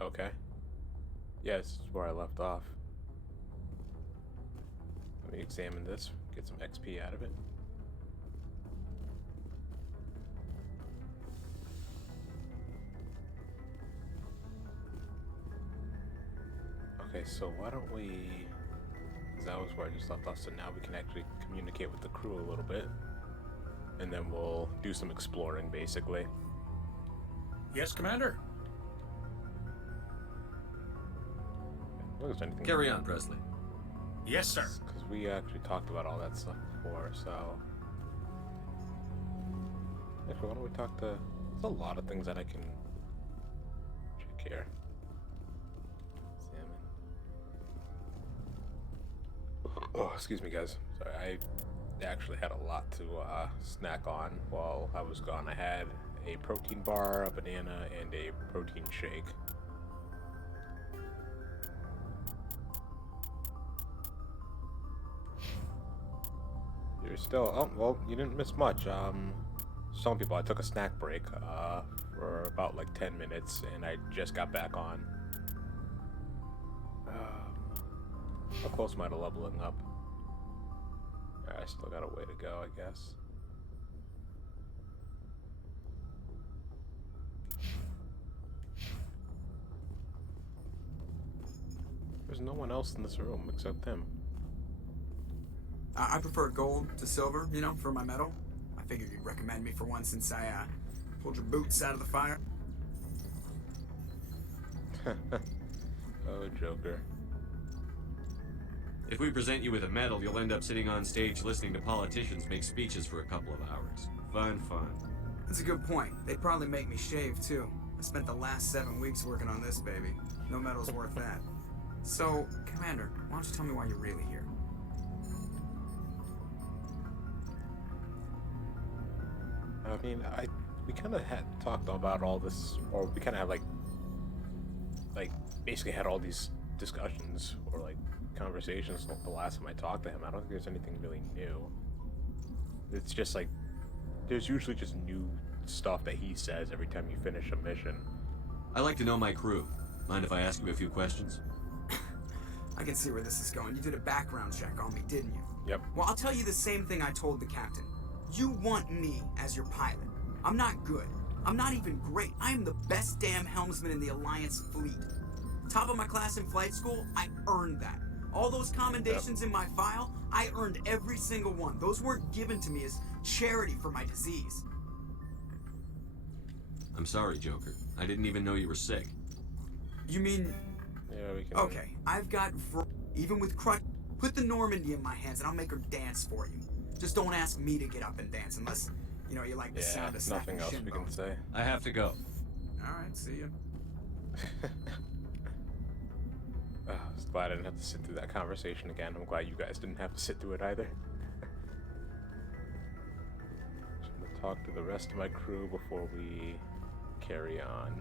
Okay. Yeah, this is where I left off. Let me examine this, get some XP out of it. Okay, so why don't we... Because that was where I just left off, so now we can actually communicate with the crew a little bit. And then we'll do some exploring, basically. Yes, Commander. Look, is there anything... Carry on, Presley. Yes, sir. Because we actually talked about all that stuff before, so... Actually, why don't we talk to... There's a lot of things that I can check here. Salmon. Oh, excuse me, guys. Sorry, I actually had a lot to snack on while I was gone. I had a protein bar, a banana, and a protein shake. You're still... Oh, well, you didn't miss much. Some people, I took a snack break for about like 10 minutes, and I just got back on. How close am I to leveling up? I still got a way to go, I guess. There's no one else in this room except him. I prefer gold to silver, you know, for my medal. I figured you'd recommend me for one since I pulled your boots out of the fire. Oh, Joker. If we present you with a medal, you'll end up sitting on stage listening to politicians make speeches for a couple of hours. Fun, fun. That's a good point. They'd probably make me shave, too. I spent the last 7 weeks working on this baby. No medal's worth that. So, Commander, why don't you tell me why you're really here? I mean, we kind of had talked about all this, or we kind of have like basically had all these discussions or like conversations the last time I talked to him. I don't think there's anything really new. It's just like there's usually just new stuff that he says every time you finish a mission. I like to know my crew. Mind if I ask you a few questions? I can see where this is going. You did a background check on me, didn't you? Yep. Well, I'll tell you the same thing I told the captain. You want me as your pilot. I'm not good. I'm not even great. I am the best damn helmsman in the Alliance fleet. Top of my class in flight school, I earned that. All those commendations in my file, I earned every single one. Those weren't given to me as charity for my disease. I'm sorry, Joker. I didn't even know you were sick. You mean... Yeah, we can... Okay, I've got... Even with crutch... Put the Normandy in my hands and I'll make her dance for you. Just don't ask me to get up and dance unless, you know, you like the sound of snapping nothing else shin we can bones. say. I have to go. Alright, see ya. I was glad I didn't have to sit through that conversation again. I'm glad you guys didn't have to sit through it either. So I'm gonna talk to the rest of my crew before we carry on.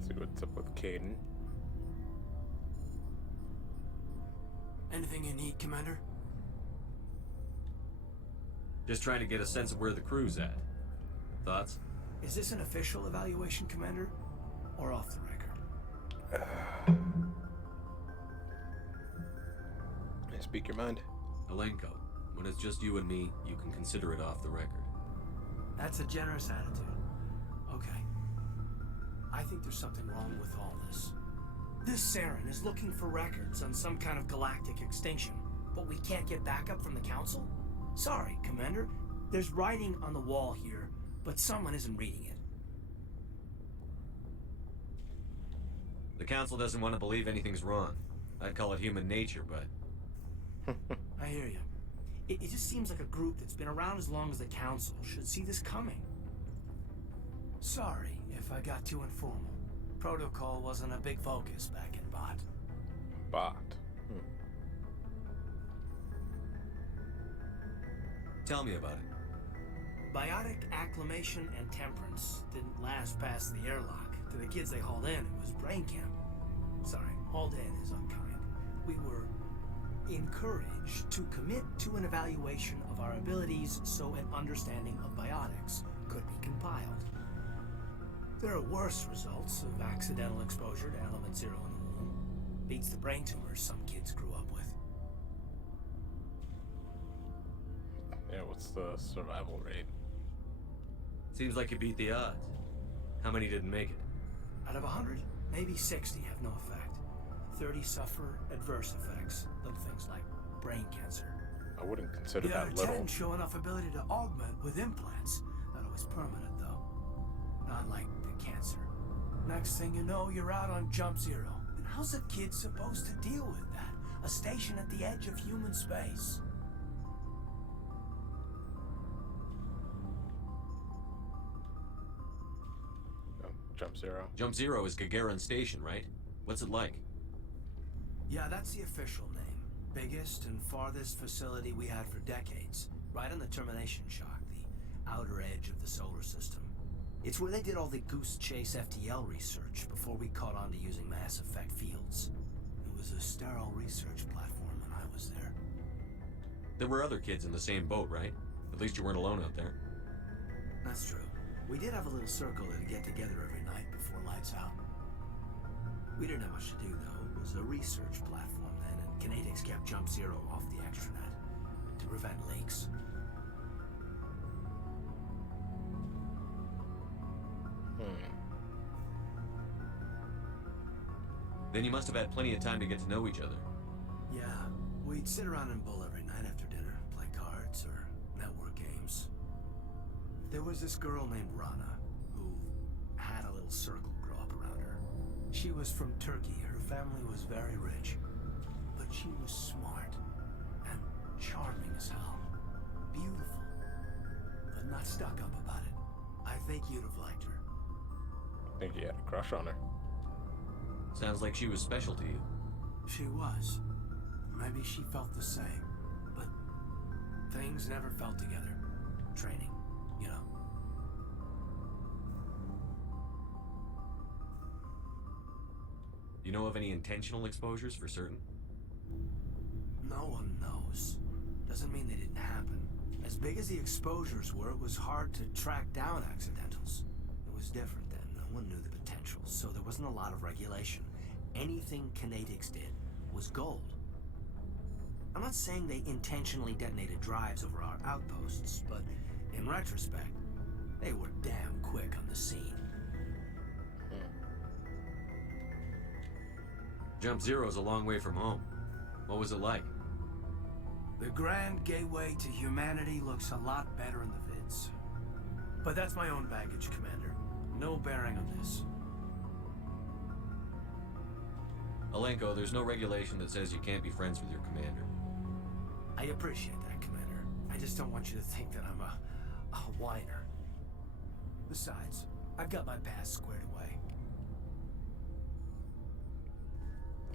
See what's up with Caden. Anything you need, Commander? Just trying to get a sense of where the crew's at. Thoughts? Is this an official evaluation, Commander? Or off the record? Speak your mind. Alenko, when it's just you and me, you can consider it off the record. That's a generous attitude. Okay. I think there's something wrong with all this. This Saren is looking for records on some kind of galactic extinction, but we can't get backup from the Council? Sorry, Commander. There's writing on the wall here, but someone isn't reading it. The Council doesn't want to believe anything's wrong. I'd call it human nature, but... I hear you. It just seems like a group that's been around as long as the Council should see this coming. Sorry if I got too informal. Protocol wasn't a big focus back in Bot. Bot. Tell me about it. Biotic acclimation and temperance didn't last past the airlock. To the kids they hauled in, it was brain camp. Sorry, hauled in is unkind. We were encouraged to commit to an evaluation of our abilities so an understanding of biotics could be compiled. There are worse results of accidental exposure to element zero in the womb. Beats the brain tumors some kids grew up with. Yeah, what's the survival rate? Seems like you beat the odds. How many didn't make it? Out of 100, maybe 60 have no effect. 30 suffer adverse effects, little things like brain cancer. I wouldn't consider The that other little. 10 show enough ability to augment with implants. Not always permanent, though. Not like the cancer. Next thing you know, you're out on Jump Zero. And how's a kid supposed to deal with that? A station at the edge of human space. Oh, Jump Zero. Jump Zero is Gagarin Station, right? What's it like? Yeah, that's the official name. Biggest and farthest facility we had for decades. Right on the termination shock, the outer edge of the solar system. It's where they did all the Goose Chase FTL research before we caught on to using mass effect fields. It was a sterile research platform when I was there. There were other kids in the same boat, right? At least you weren't alone out there. That's true. We did have a little circle that'd get together every night before lights out. We didn't have much to do, though. It was a research platform then, and Kinetics kept Jump Zero off the extranet to prevent leaks. Then you must have had plenty of time to get to know each other. Yeah, we'd sit around and bull every night after dinner, play cards or network games. There was this girl named Rana, who had a little circle grow up around her. She was from Turkey. Her family was very rich. But she was smart and charming as hell. Beautiful, but not stuck up about it. I think you'd have liked her. I think you had a crush on her. Sounds like she was special to you. She was. Maybe she felt the same. But things never felt together. Training, you know. You know of any intentional exposures for certain? No one knows. Doesn't mean they didn't happen. As big as the exposures were, it was hard to track down accidentals. It was different then. No one knew the potential, so there wasn't a lot of regulation. Anything Kinetics did was gold. I'm not saying they intentionally detonated drives over our outposts, but in retrospect, they were damn quick on the scene. Jump Zero's a long way from home. What was it like? The grand gateway to humanity looks a lot better in the vids. But that's my own baggage, Commander. No bearing on this. Alenko, there's no regulation that says you can't be friends with your commander. I appreciate that, Commander. I just don't want you to think that I'm a whiner. Besides, I've got my past squared away.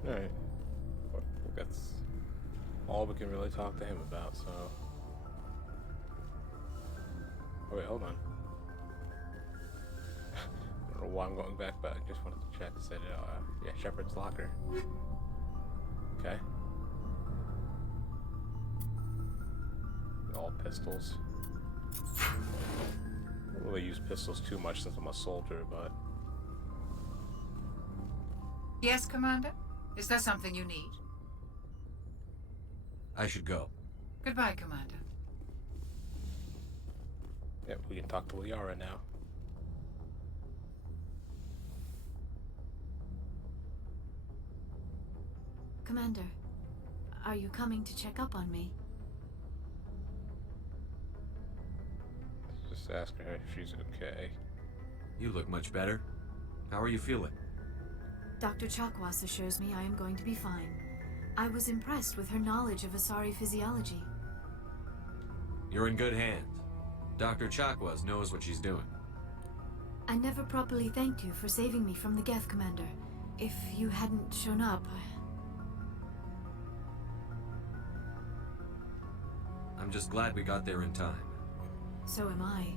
Alright. Well, I think that's all we can really talk to him about, so... Oh wait, hold on. I don't know why I'm going back, but I just wanted to check. It said, yeah, Shepard's locker. Okay. All pistols. I don't really use pistols too much since I'm a soldier, but... Yes, Commander? Is there something you need? I should go. Goodbye, Commander. Yeah, we can talk to Liara now. Commander, are you coming to check up on me? Just ask her if she's okay. You look much better. How are you feeling? Dr. Chakwas assures me I am going to be fine. I was impressed with her knowledge of Asari physiology. You're in good hands. Dr. Chakwas knows what she's doing. I never properly thanked you for saving me from the Geth, Commander. If you hadn't shown up... I'm just glad we got there in time. So am I.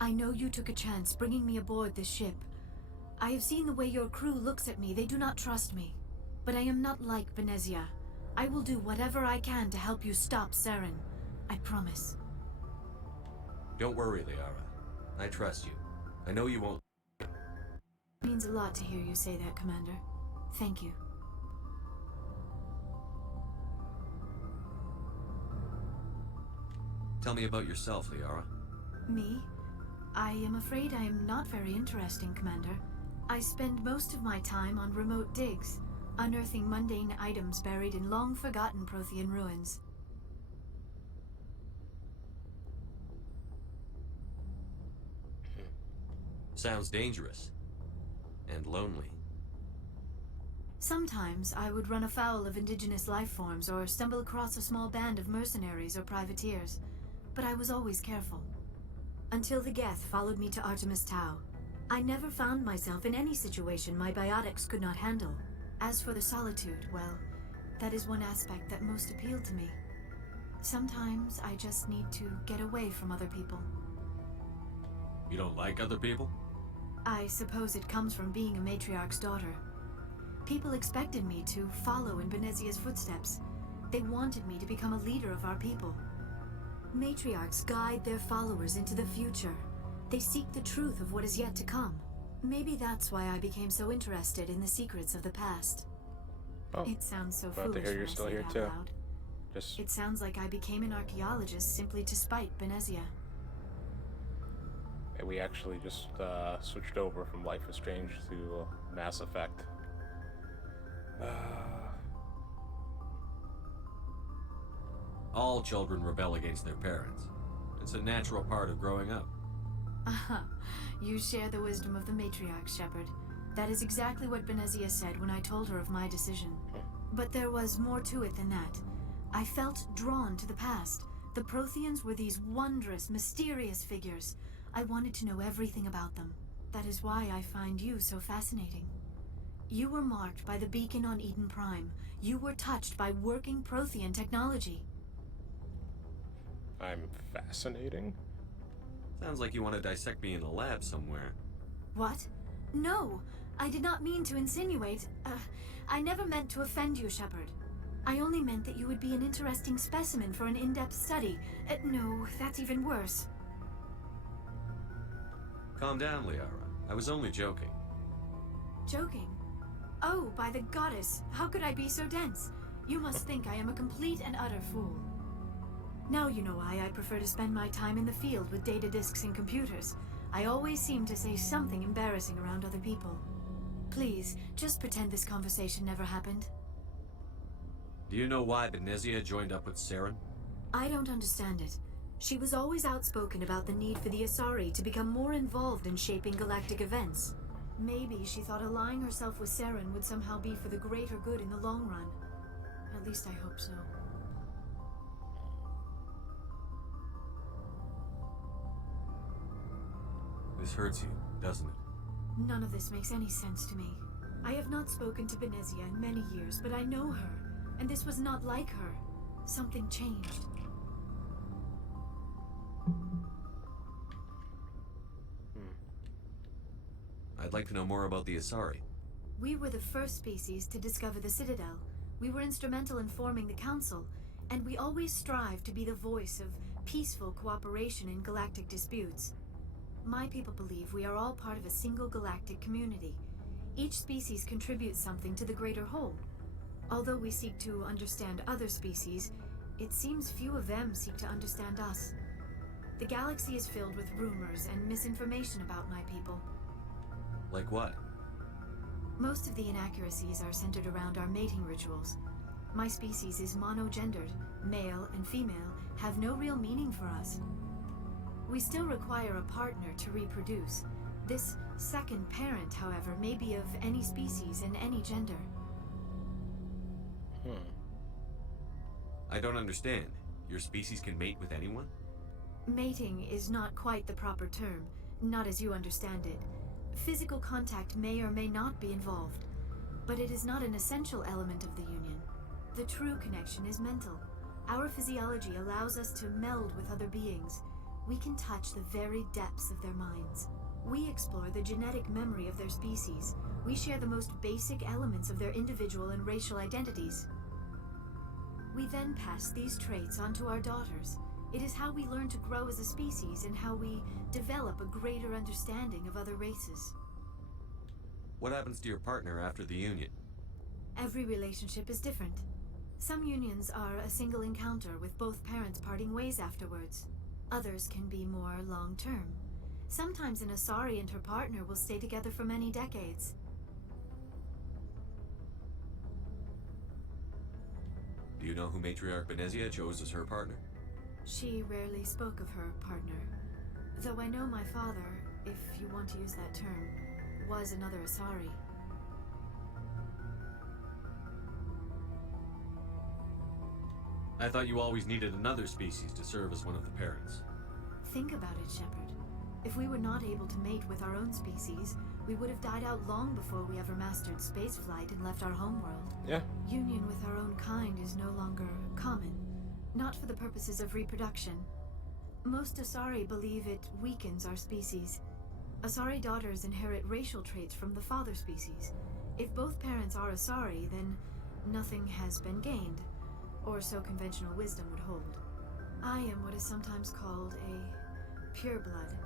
I know you took a chance bringing me aboard this ship. I have seen the way your crew looks at me. They do not trust me. But I am not like Benezia. I will do whatever I can to help you stop Saren. I promise. Don't worry, Liara. I trust you. I know you won't. It means a lot to hear you say that, Commander. Thank you. Tell me about yourself, Liara. Me? I am afraid I am not very interesting, Commander. I spend most of my time on remote digs, unearthing mundane items buried in long-forgotten Prothean ruins. Sounds dangerous. And lonely. Sometimes I would run afoul of indigenous life forms or stumble across a small band of mercenaries or privateers, but I was always careful. Until the Geth followed me to Artemis Tau. I never found myself in any situation my biotics could not handle. As for the solitude, well, that is one aspect that most appealed to me. Sometimes I just need to get away from other people. You don't like other people? I suppose it comes from being a matriarch's daughter. People expected me to follow in Benezia's footsteps. They wanted me to become a leader of our people. Matriarchs guide their followers into the future. They seek the truth of what is yet to come. Maybe that's why I became so interested in the secrets of the past. Oh, It sounds so glad to foolish hear you're when I still say here it out too. loud. Just It sounds like I became an archaeologist simply to spite Benezia. we actually just switched over from Life is Strange to Mass Effect. All children rebel against their parents. It's a natural part of growing up. Aha, you share the wisdom of the matriarch, Shepard. That is exactly what Benezia said when I told her of my decision. But there was more to it than that. I felt drawn to the past. The Protheans were these wondrous, mysterious figures. I wanted to know everything about them. That is why I find you so fascinating. You were marked by the beacon on Eden Prime. You were touched by working Prothean technology. I'm fascinating. Sounds like you want to dissect me in a lab somewhere. What? No, I did not mean to insinuate. I never meant to offend you, Shepard. I only meant that you would be an interesting specimen for an in-depth study. No, that's even worse. Calm down, Liara. I was only joking. Joking? Oh, by the goddess, how could I be so dense? You must think I am a complete and utter fool. Now you know why I prefer to spend my time in the field with data disks and computers. I always seem to say something embarrassing around other people. Please, just pretend this conversation never happened. Do you know why Benezia joined up with Saren? I don't understand it. She was always outspoken about the need for the Asari to become more involved in shaping galactic events. Maybe she thought allying herself with Saren would somehow be for the greater good in the long run. At least I hope so. This hurts you, doesn't it? None of this makes any sense to me. I have not spoken to Benezia in many years, but I know her, and this was not like her. Something changed. I'd like to know more about the Asari. We were the first species to discover the Citadel. We were instrumental in forming the Council, and we always strive to be the voice of peaceful cooperation in galactic disputes. My people believe we are all part of a single galactic community. Each species contributes something to the greater whole. Although we seek to understand other species, it seems few of them seek to understand us. The galaxy is filled with rumors and misinformation about my people. Like what? Most of the inaccuracies are centered around our mating rituals. My species is monogendered. Male and female have no real meaning for us. We still require a partner to reproduce. This second parent, however, may be of any species and any gender. I don't understand. Your species can mate with anyone? Mating is not quite the proper term, not as you understand it. Physical contact may or may not be involved, but it is not an essential element of the union. The true connection is mental. Our physiology allows us to meld with other beings. We can touch the very depths of their minds. We explore the genetic memory of their species. We share the most basic elements of their individual and racial identities. We then pass these traits on to our daughters. It is how we learn to grow as a species and how we develop a greater understanding of other races. What happens to your partner after the union? Every relationship is different. Some unions are a single encounter with both parents parting ways afterwards. Others can be more long-term. Sometimes an Asari and her partner will stay together for many decades. Do you know who Matriarch Benezia chose as her partner? She rarely spoke of her partner. Though I know my father, if you want to use that term, was another Asari. I thought you always needed another species to serve as one of the parents. Think about it, Shepard. If we were not able to mate with our own species, we would have died out long before we ever mastered spaceflight and left our homeworld. Yeah. Union with our own kind is no longer common, not for the purposes of reproduction. Most Asari believe it weakens our species. Asari daughters inherit racial traits from the father species. If both parents are Asari, then nothing has been gained, or so conventional wisdom would hold. I am what is sometimes called a pureblood.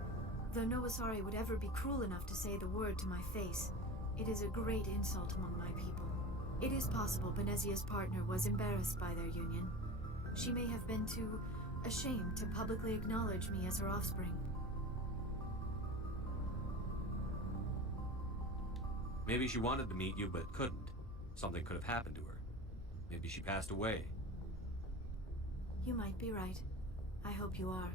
Though no Asari would ever be cruel enough to say the word to my face, it is a great insult among my people. It is possible Benezia's partner was embarrassed by their union. She may have been too ashamed to publicly acknowledge me as her offspring. Maybe she wanted to meet you but couldn't. Something could have happened to her. Maybe she passed away. You might be right. I hope you are.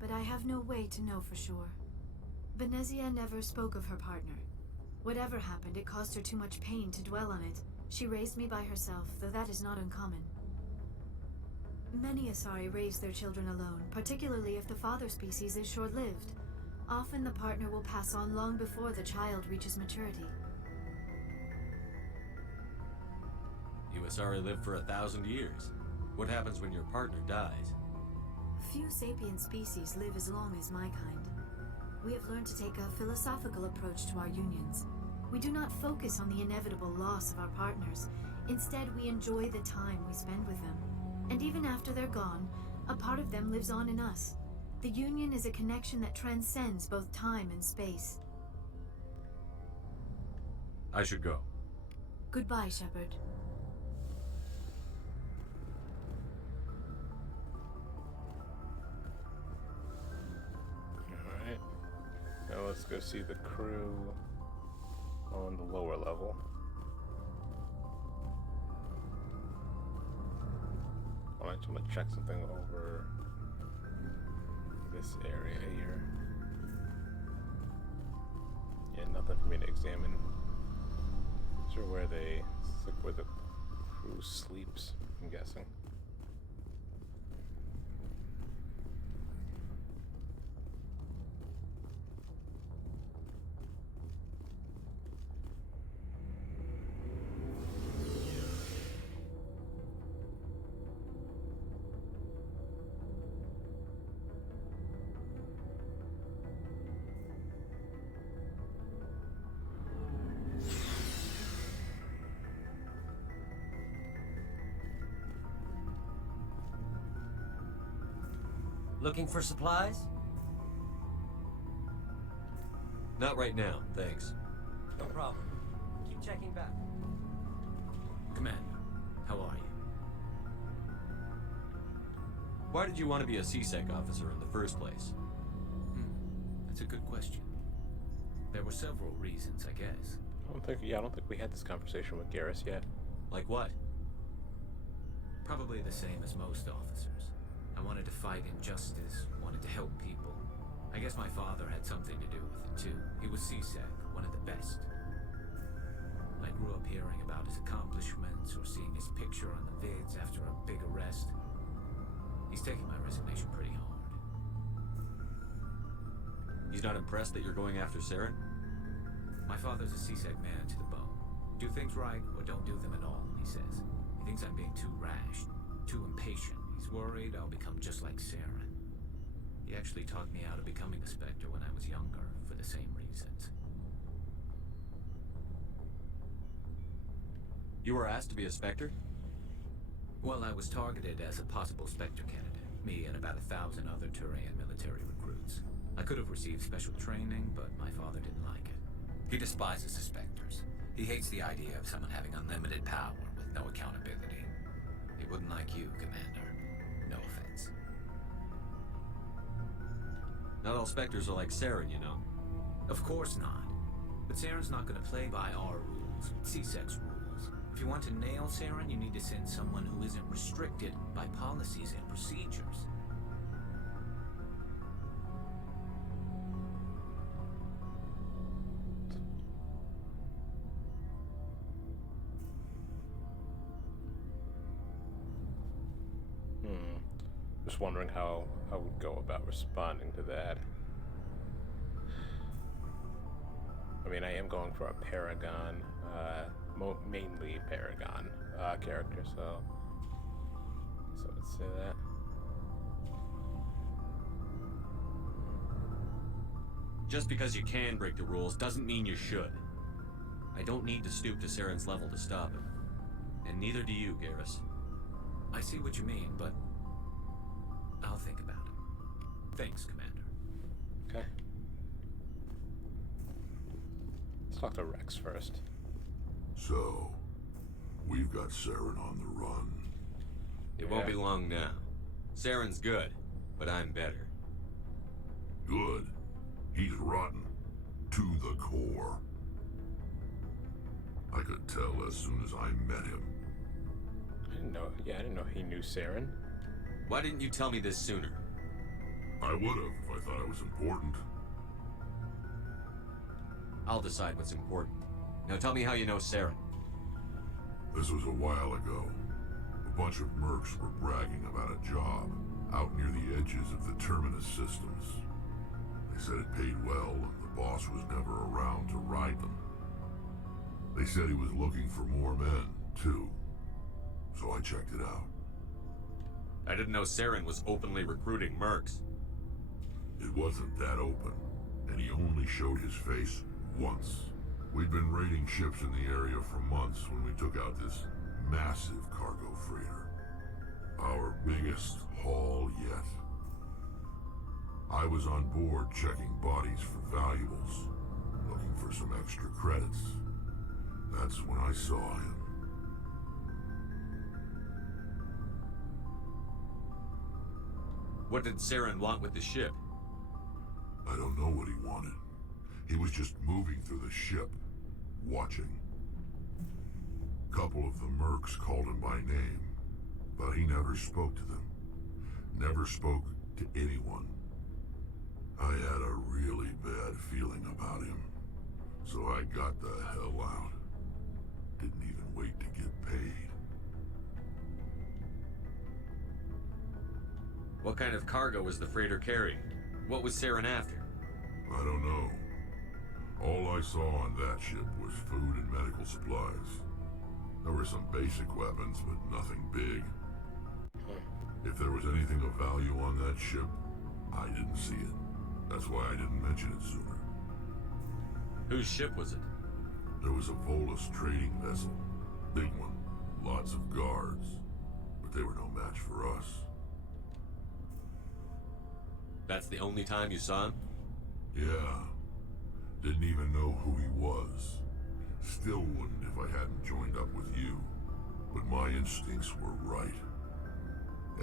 But I have no way to know for sure. Benezia never spoke of her partner. Whatever happened, it caused her too much pain to dwell on it. She raised me by herself, though that is not uncommon. Many Asari raise their children alone, particularly if the father species is short-lived. Often the partner will pass on long before the child reaches maturity. You Asari live for 1,000 years. What happens when your partner dies? Few sapient species live as long as my kind. We have learned to take a philosophical approach to our unions. We do not focus on the inevitable loss of our partners. Instead, we enjoy the time we spend with them. And even after they're gone, a part of them lives on in us. The union is a connection that transcends both time and space. I should go. Goodbye, Shepard. Alright. Now let's go see the crew on the lower level. Alright, so I'm gonna check something over this area here. Yeah, nothing for me to examine. These are where it's like where the crew sleeps, I'm guessing. Looking for supplies? Not right now, thanks. No problem. Keep checking back. Commander, how are you? Why did you want to be a CSEC officer in the first place? That's a good question. There were several reasons, I guess. I don't think we had this conversation with Garrus yet. Like what? Probably the same as most officers. I wanted to fight injustice, wanted to help people. I guess my father had something to do with it too. He was CSEC, one of the best. I grew up hearing about his accomplishments or seeing his picture on the vids after a big arrest. He's taking my resignation pretty hard. He's not impressed that you're going after Saren? My father's a CSEC man to the bone. Do things right or don't do them at all, he says. He thinks I'm being too rash. Too impatient. He's worried I'll become just like Saren. He actually talked me out of becoming a Spectre when I was younger, for the same reasons. You were asked to be a Spectre? Well, I was targeted as a possible Spectre candidate. Me and about 1,000 other Turian military recruits. I could have received special training, but my father didn't like it. He despises the Spectres. He hates the idea of someone having unlimited power with no accountability. He wouldn't like you, Commander. No offense. Not all Spectres are like Saren, you know. Of course not. But Saren's not going to play by our rules, C-Sec's rules. If you want to nail Saren, you need to send someone who isn't restricted by policies and procedures. Just wondering how I would go about responding to that. I mean, I am going for a Paragon, mainly Paragon character, so let's say that. Just because you can break the rules doesn't mean you should. I don't need to stoop to Saren's level to stop him. And neither do you, Garrus. I see what you mean, but I'll think about it. Thanks, Commander. Okay. Let's talk to Rex first. So, we've got Saren on the run. It won't be long now. Saren's good, but I'm better. Good. He's rotten. To the core. I could tell as soon as I met him. I didn't know he knew Saren. Why didn't you tell me this sooner? I would have if I thought it was important. I'll decide what's important. Now tell me how you know Saren. This was a while ago. A bunch of mercs were bragging about a job out near the edges of the Terminus systems. They said it paid well and the boss was never around to ride them. They said he was looking for more men, too. So I checked it out. I didn't know Saren was openly recruiting mercs. It wasn't that open, and he only showed his face once. We'd been raiding ships in the area for months when we took out this massive cargo freighter. Our biggest haul yet. I was on board checking bodies for valuables, looking for some extra credits. That's when I saw him. What did Saren want with the ship? I don't know what he wanted. He was just moving through the ship, watching. Couple of the mercs called him by name, but he never spoke to them. Never spoke to anyone. I had a really bad feeling about him, so I got the hell out. Didn't even wait to get paid. What kind of cargo was the freighter carrying? What was Saren after? I don't know. All I saw on that ship was food and medical supplies. There were some basic weapons, but nothing big. If there was anything of value on that ship, I didn't see it. That's why I didn't mention it sooner. Whose ship was it? There was a Volus trading vessel. Big one. Lots of guards. But they were no match for us. That's the only time you saw him? Yeah. Didn't even know who he was. Still wouldn't if I hadn't joined up with you. But my instincts were right.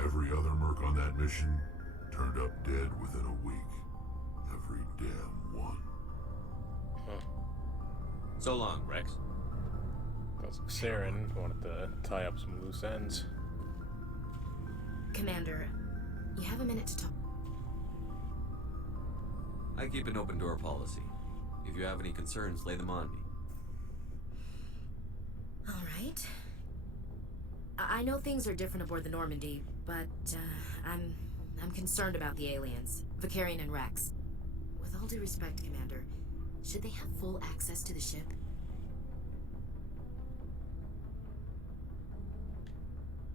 Every other merc on that mission turned up dead within a week. Every damn one. So long, Rex. Sounds like Saren wanted to tie up some loose ends. Commander, you have a minute to talk. I keep an open door policy. If you have any concerns, lay them on me. All right. I know things are different aboard the Normandy, but I'm concerned about the aliens, Vakarian and Rex. With all due respect, Commander, should they have full access to the ship?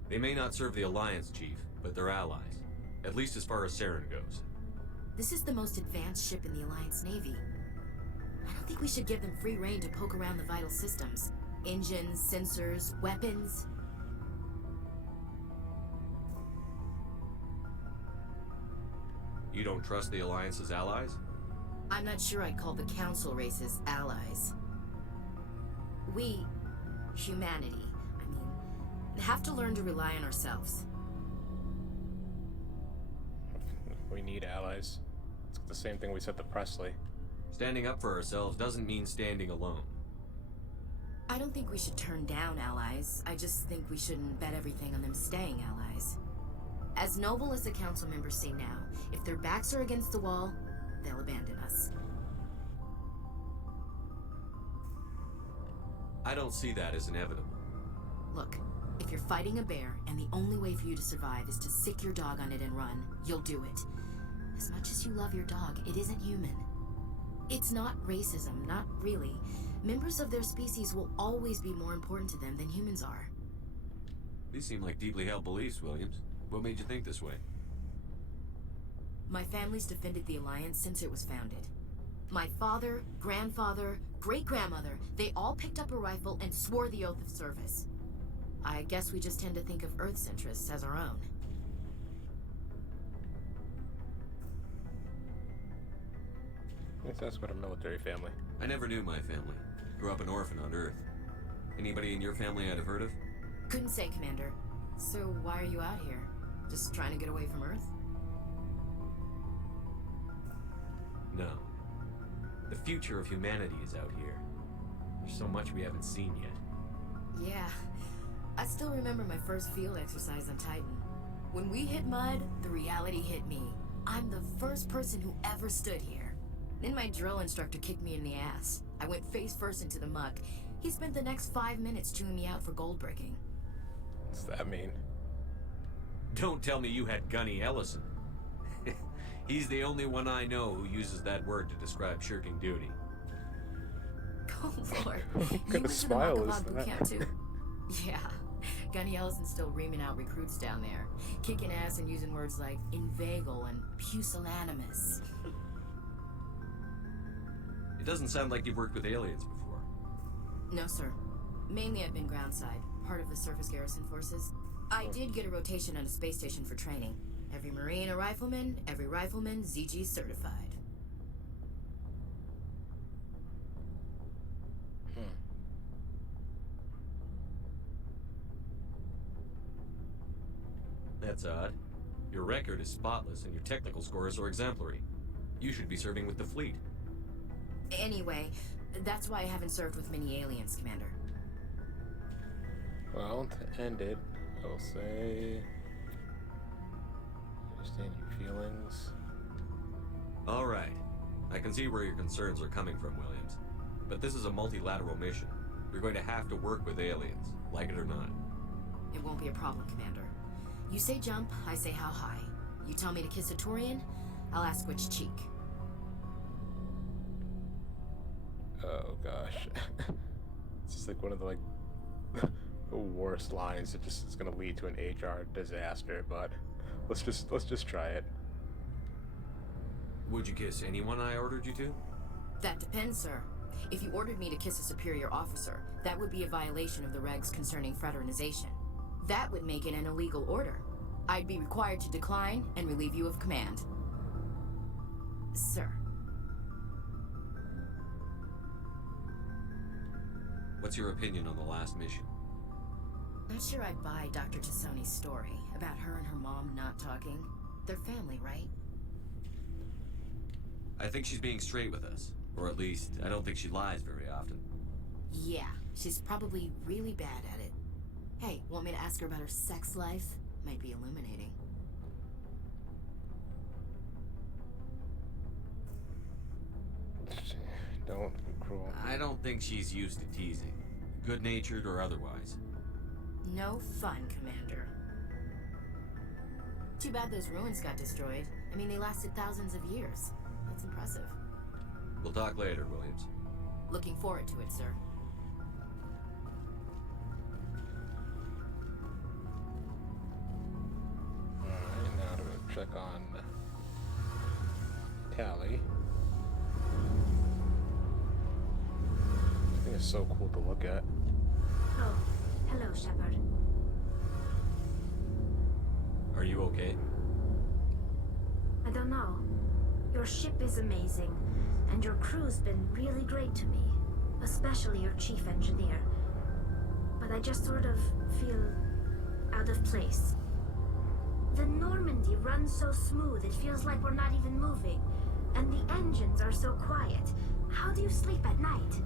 They may not serve the Alliance, Chief, but they're allies. At least as far as Saren goes. This is the most advanced ship in the Alliance Navy. I don't think we should give them free rein to poke around the vital systems. Engines, sensors, weapons. You don't trust the Alliance's allies? I'm not sure I'd call the Council races allies. We, humanity, have to learn to rely on ourselves. We need allies. It's the same thing we said to Presley. Standing up for ourselves doesn't mean standing alone. I don't think we should turn down allies. I just think we shouldn't bet everything on them staying allies. As noble as the council members say now, if their backs are against the wall, they'll abandon us. I don't see that as inevitable. Look, if you're fighting a bear and the only way for you to survive is to sick your dog on it and run, you'll do it. As much as you love your dog, it isn't human. It's not racism, not really. Members of their species will always be more important to them than humans are. These seem like deeply held beliefs, Williams. What made you think this way? My family's defended the Alliance since it was founded. My father, grandfather, great-grandmother, they all picked up a rifle and swore the oath of service. I guess we just tend to think of Earth's interests as our own. Let's ask about a military family. I never knew my family. Grew up an orphan on Earth. Anybody in your family I'd have heard of? Couldn't say, Commander. So why are you out here? Just trying to get away from Earth? No. The future of humanity is out here. There's so much we haven't seen yet. Yeah. I still remember my first field exercise on Titan. When we hit mud, the reality hit me. I'm the first person who ever stood here. Then my drill instructor kicked me in the ass. I went face first into the muck. He spent the next 5 minutes chewing me out for gold bricking. What's that mean? Don't tell me you had Gunny Ellison. He's the only one I know who uses that word to describe shirking duty. Oh, Lord. What You kind went of to the smile is Makabad boot that? camp, too? Yeah. Gunny Ellison's still reaming out recruits down there. Kicking ass and using words like inveigle and pusillanimous. It doesn't sound like you've worked with aliens before. No, sir. Mainly I've been groundside, part of the surface garrison forces. I did get a rotation on a space station for training. Every Marine a rifleman, every rifleman ZG certified. That's odd. Your record is spotless and your technical scores are exemplary. You should be serving with the fleet. Anyway, that's why I haven't served with many aliens, Commander. Well, to end it, I'll say... Understand your feelings. Alright. I can see where your concerns are coming from, Williams. But this is a multilateral mission. You're going to have to work with aliens, like it or not. It won't be a problem, Commander. You say jump, I say how high. You tell me to kiss a Turian, I'll ask which cheek. Oh gosh. It's just like one of the the worst lines that just is gonna lead to an HR disaster, but let's just try it. Would you kiss anyone I ordered you to? That depends, sir. If you ordered me to kiss a superior officer, that would be a violation of the regs concerning fraternization. That would make it an illegal order. I'd be required to decline and relieve you of command. Sir. What's your opinion on the last mission? Not sure I'd buy Dr. Tassoni's story about her and her mom not talking. They're family, right? I think she's being straight with us. Or at least, I don't think she lies very often. Yeah, she's probably really bad at it. Hey, want me to ask her about her sex life? Might be illuminating. Don't be cruel. I don't think she's used to teasing. Good-natured or otherwise. No fun, Commander. Too bad those ruins got destroyed. I mean, they lasted thousands of years. That's impressive. We'll talk later, Williams. Looking forward to it, sir. on Tally. I think it's so cool to look at. Oh, hello, Shepard. Are you okay? I don't know. Your ship is amazing, and your crew's been really great to me, especially your chief engineer. But I just sort of feel out of place. The Normandy runs so smooth, it feels like we're not even moving. And the engines are so quiet. How do you sleep at night?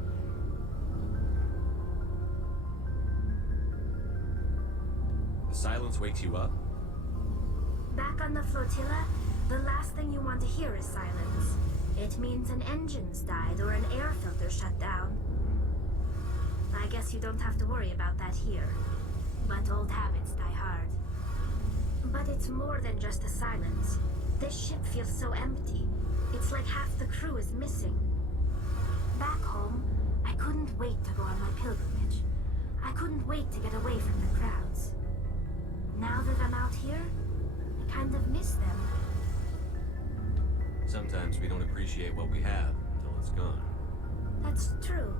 The silence wakes you up? Back on the flotilla, the last thing you want to hear is silence. It means an engine's died or an air filter shut down. I guess you don't have to worry about that here. But old habits die hard. But it's more than just the silence. This ship feels so empty. It's like half the crew is missing. Back home, I couldn't wait to go on my pilgrimage. I couldn't wait to get away from the crowds. Now that I'm out here, I kind of miss them. Sometimes we don't appreciate what we have until it's gone. That's true.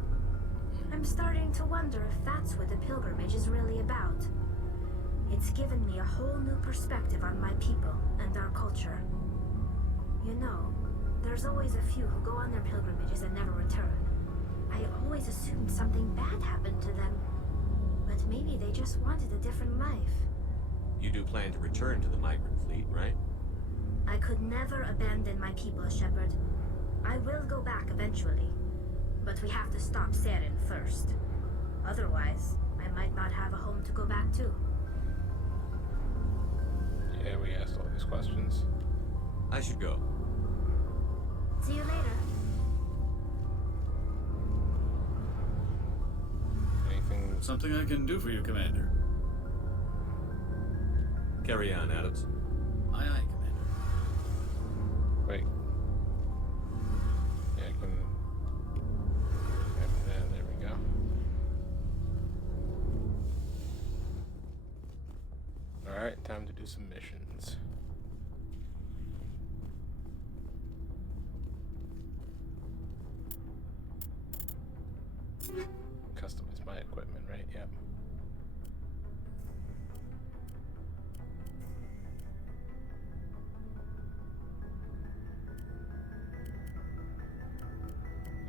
I'm starting to wonder if that's what the pilgrimage is really about. It's given me a whole new perspective on my people and our culture. You know, there's always a few who go on their pilgrimages and never return. I always assumed something bad happened to them. But maybe they just wanted a different life. You do plan to return to the migrant fleet, right? I could never abandon my people, Shepard. I will go back eventually. But we have to stop Saren first. Otherwise, I might not have a home to go back to. Yeah, we asked all these questions. I should go. See you later. Anything? Something I can do for you, Commander. Carry on, Adams. Aye, aye, Commander. Wait. Yeah, I can. There we go. Alright, time to do some missions. Customize my equipment, right? Yep.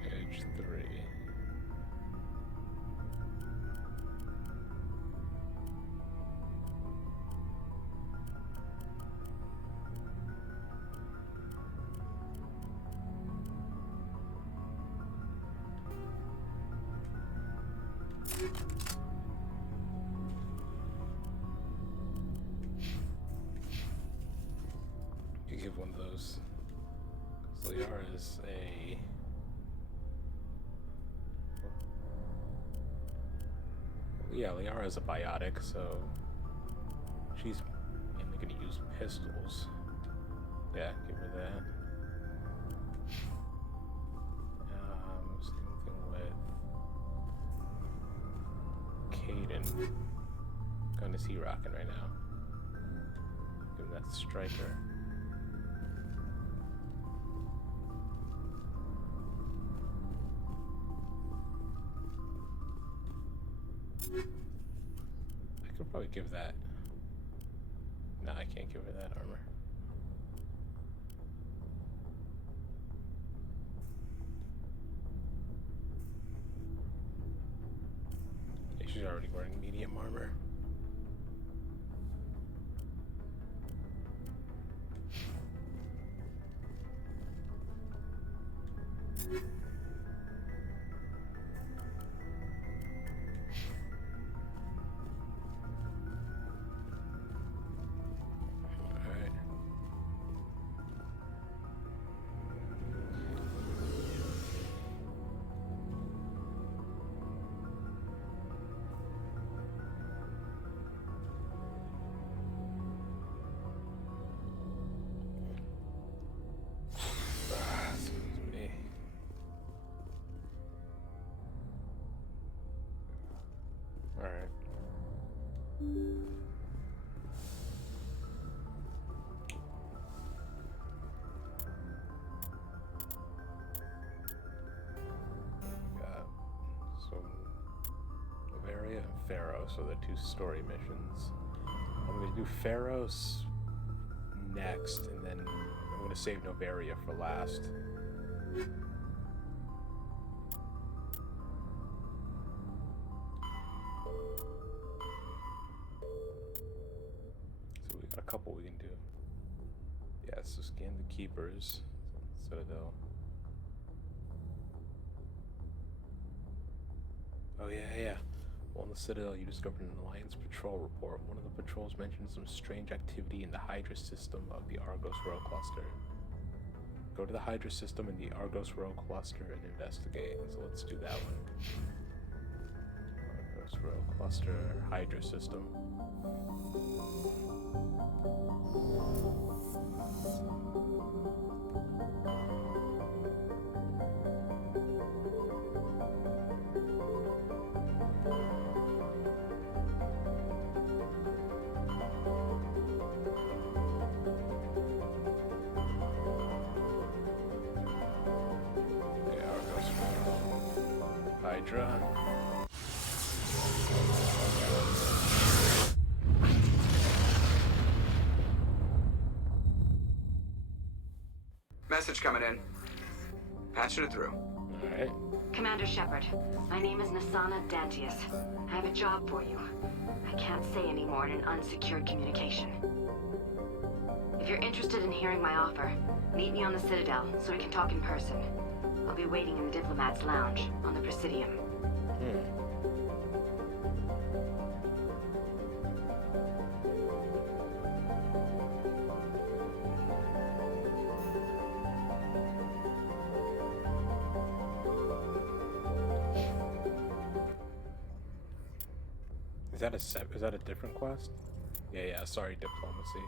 Page 3. You give one of those. 'Cause Liara is a. Yeah, Liara is a biotic, so she's mainly going to use pistols. Yeah, give her that. Same thing with Caden. Gun is he rocking right now? Give him that striker. I could probably give that. No, I can't give her that armor. Yeah, she's already wearing medium armor. Alright. Excuse me. Pharos, so the 2-story missions. I'm gonna do Pharos next, and then I'm gonna save Novaria for last. So we got a couple we can do. Yeah, so scan the keepers. Citadel. Oh yeah. Well, in the Citadel, you discovered an Alliance patrol report. One of the patrols mentioned some strange activity in the Hydra system of the Argos Row Cluster. Go to the Hydra system in the Argos Row Cluster and investigate. So let's do that one. Argos Row Cluster, Hydra system. Hydra. Message coming in. Patching it through. Alright. Commander Shepard, my name is Nasana Dantius. I have a job for you. I can't say any more in an unsecured communication. If you're interested in hearing my offer, meet me on the Citadel so we can talk in person. I'll be waiting in the Diplomat's Lounge on the Presidium. Is that a different quest? Yeah, sorry, diplomacy.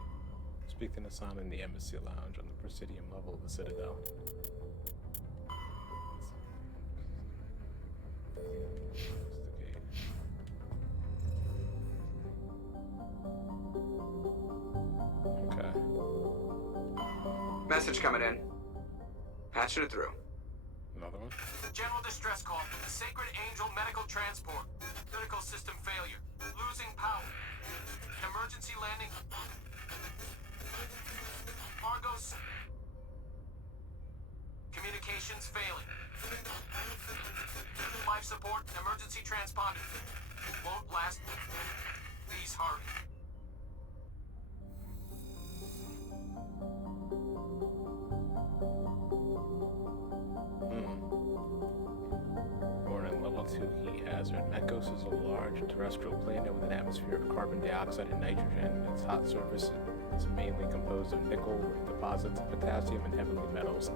Speak to Nasana in the Embassy Lounge on the Presidium level of the Citadel. Okay. Message coming in. Patching it through. Another one? General distress call. Sacred Angel medical transport. Critical system failure. Losing power. Emergency landing. Argos. Communications failing. Life support and emergency transponder. Won't last. Please hurry. Born in level 2 heat hazard. Mekos is a large terrestrial planet with an atmosphere of carbon dioxide and nitrogen. Its hot surface is mainly composed of nickel with deposits of potassium and heavenly metals.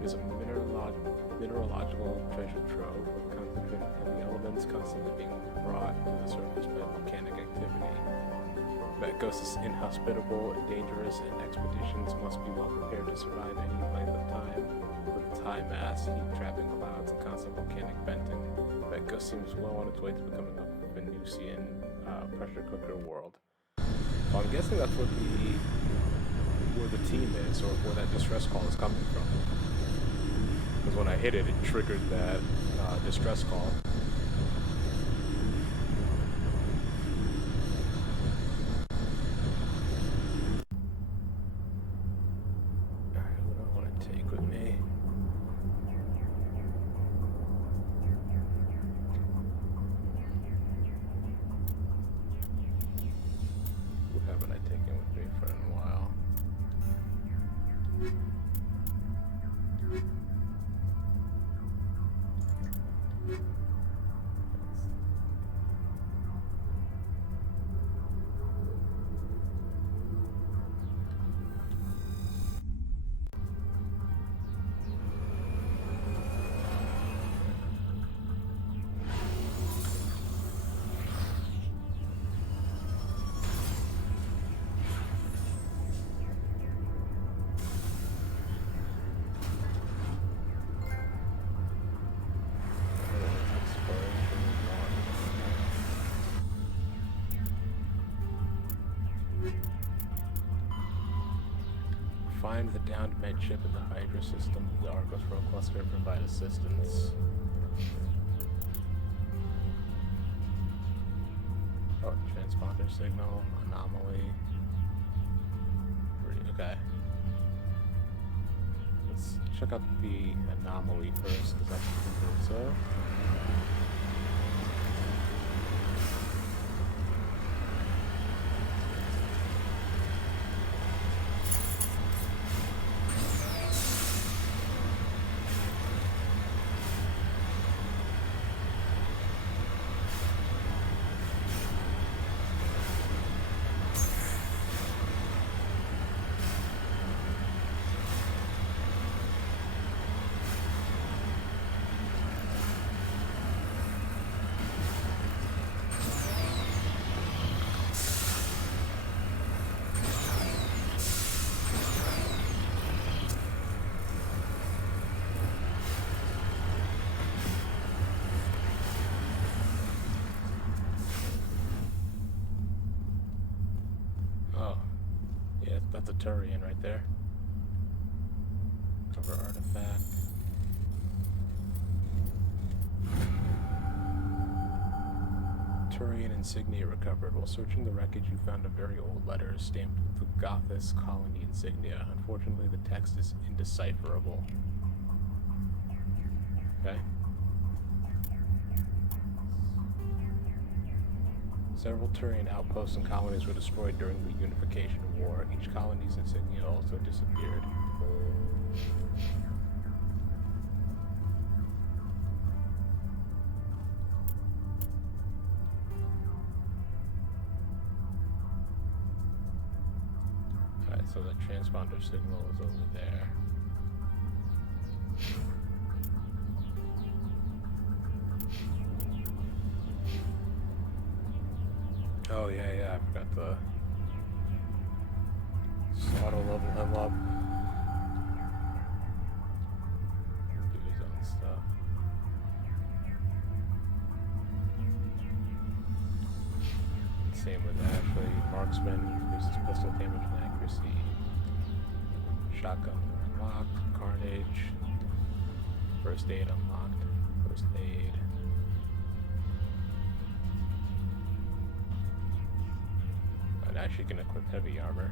It is a mineralogical treasure trove with concentrated heavy elements constantly being brought to the surface by volcanic activity. Mekos is inhospitable and dangerous, and expeditions must be well prepared to survive any length of time. With its high mass, heat trapping clouds, and constant volcanic venting, Mekos seems well on its way to becoming a Venusian pressure cooker world. So I'm guessing that's where the team is, or where that distress call is coming from. Because when I hit it, it triggered that distress call. Alright, what do I want to take with me? Who haven't I taken with me for a while? Find the downed med ship in the Hydra system of the Argos Row Cluster and provide assistance. Oh, transponder signal, anomaly. Okay. Let's check out the anomaly first, because that's the so. That's a Turian right there. Cover artifact. Turian insignia recovered. While searching the wreckage, you found a very old letter stamped with the Gothis colony insignia. Unfortunately, the text is indecipherable. Okay. Several Turian outposts and colonies were destroyed during the Unification War. Each colony's insignia also disappeared. Alright, so the transponder signal is over there. Oh yeah, I forgot to auto level him up. Do his own stuff. Same with Ashley. Marksman increases pistol damage and accuracy. Shotgun unlocked. Carnage. First aid unlocked. First aid. Now she can equip heavy armor.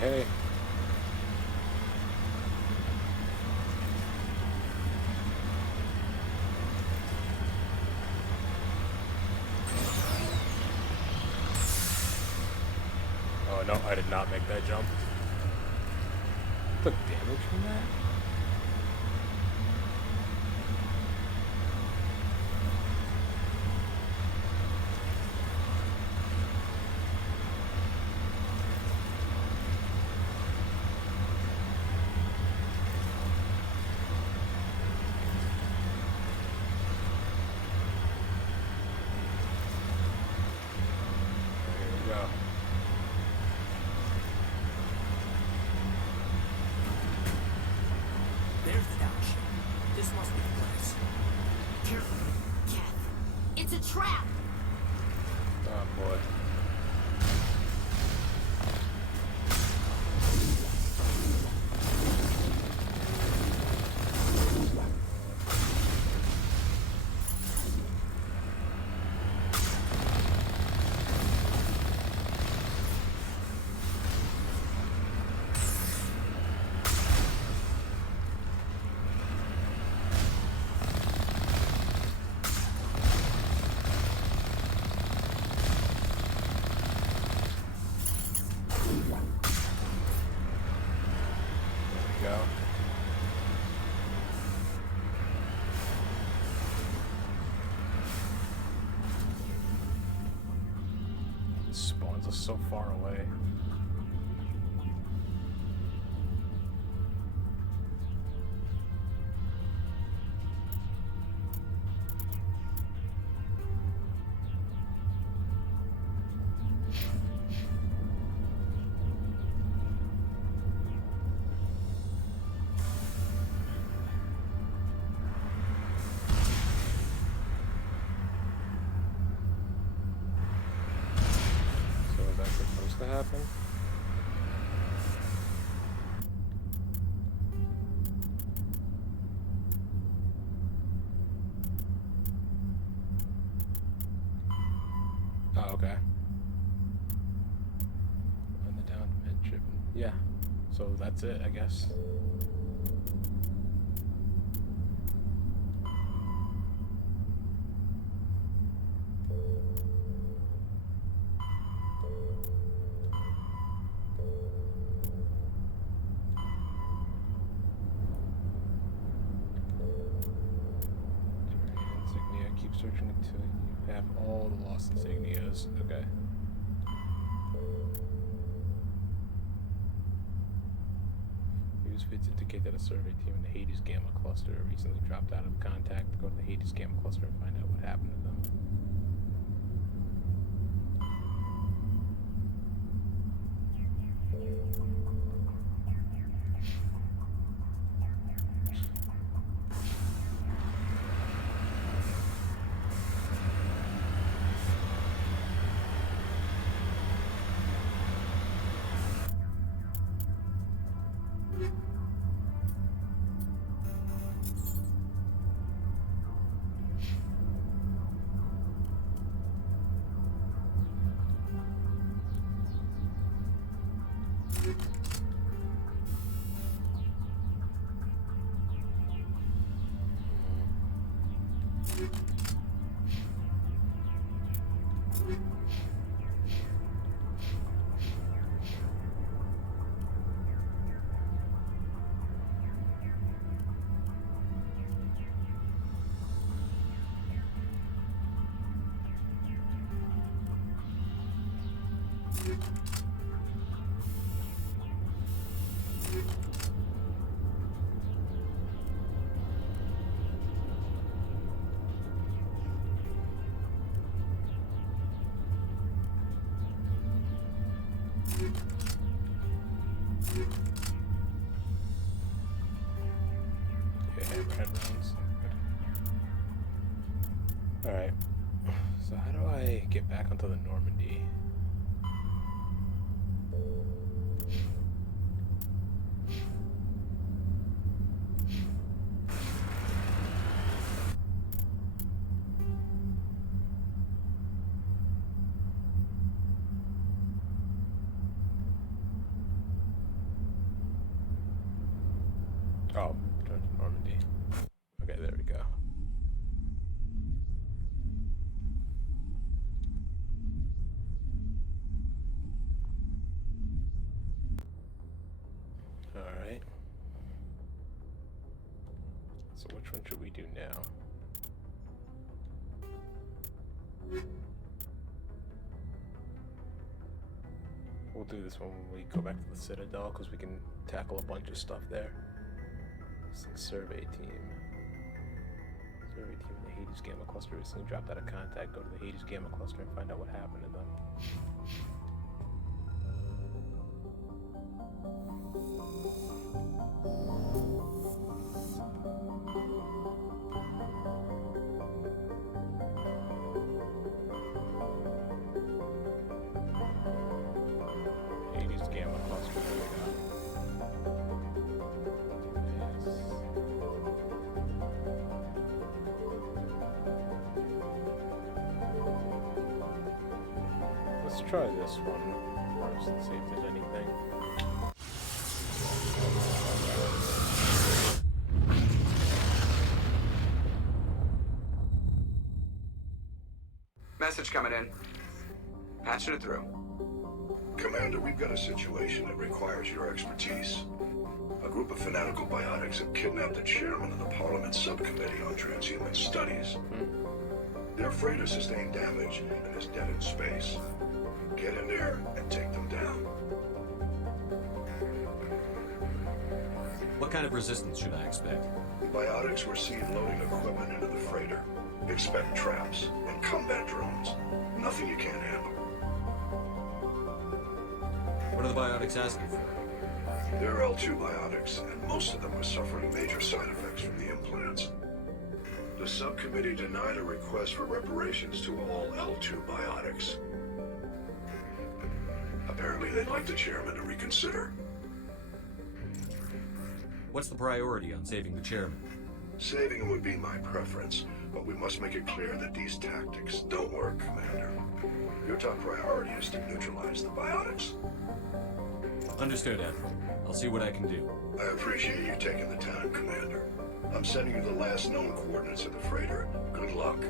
Hey. Oh no, I did not make that jump. Took damage from that? Trap! Oh boy. Spawns us so far away. happened? Oh, okay. On the down midship. Yeah. So that's it, I guess. Insignia. Keep searching until you have all the lost insignias. Okay. News feeds indicate that a survey team in the Hades Gamma Cluster recently dropped out of contact. Go to the Hades Gamma Cluster and find out what happened to them. Yeah, hammerhead rounds. Alright. So how do I get back onto the Normandy? Oh, turn to Normandy. Okay, there we go. Alright. So which one should we do now? We'll do this one when we go back to the Citadel, because we can tackle a bunch of stuff there. Survey team. Survey team in the Hades Gamma Cluster recently dropped out of contact. Go to the Hades Gamma Cluster and find out what happened to them. Hades Gamma Cluster. There we go. Let's try this one first and see if there's anything. Message coming in. Patching it through. Commander, we've got a situation that requires your expertise. A group of fanatical biotics have kidnapped the chairman of the Parliament Subcommittee on Transhuman Studies. Their freighter sustained damage and is dead in space. Get in there and take them down. What kind of resistance should I expect? The biotics were seen loading equipment into the freighter. Expect traps and combat drones. Nothing you can't handle. What are the biotics asking for? They're L2 biotics, and most of them are suffering major side effects from the implants. The subcommittee denied a request for reparations to all L2 biotics. Apparently they'd like the chairman to reconsider. What's the priority on saving the chairman? Saving him would be my preference, but we must make it clear that these tactics don't work, Commander. Your top priority is to neutralize the biotics. Understood, Admiral. I'll see what I can do. I appreciate you taking the time, Commander. I'm sending you the last known coordinates of the freighter. Good luck.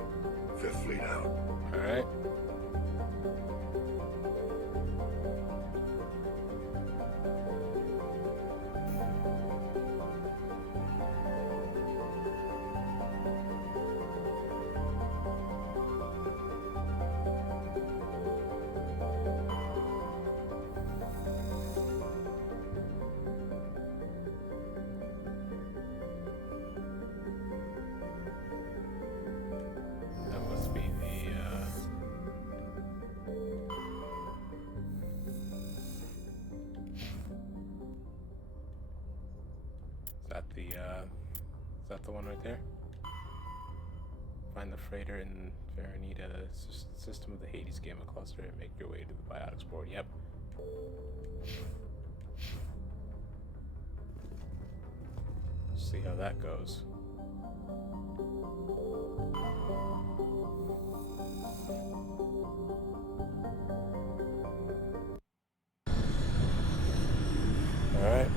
Fifth Fleet out. Alright. That must be is that the one right there? Find the freighter in Veronita, system of the Hades Gamma cluster, and make your way to the biotics board. Yep. See how that goes. Alright.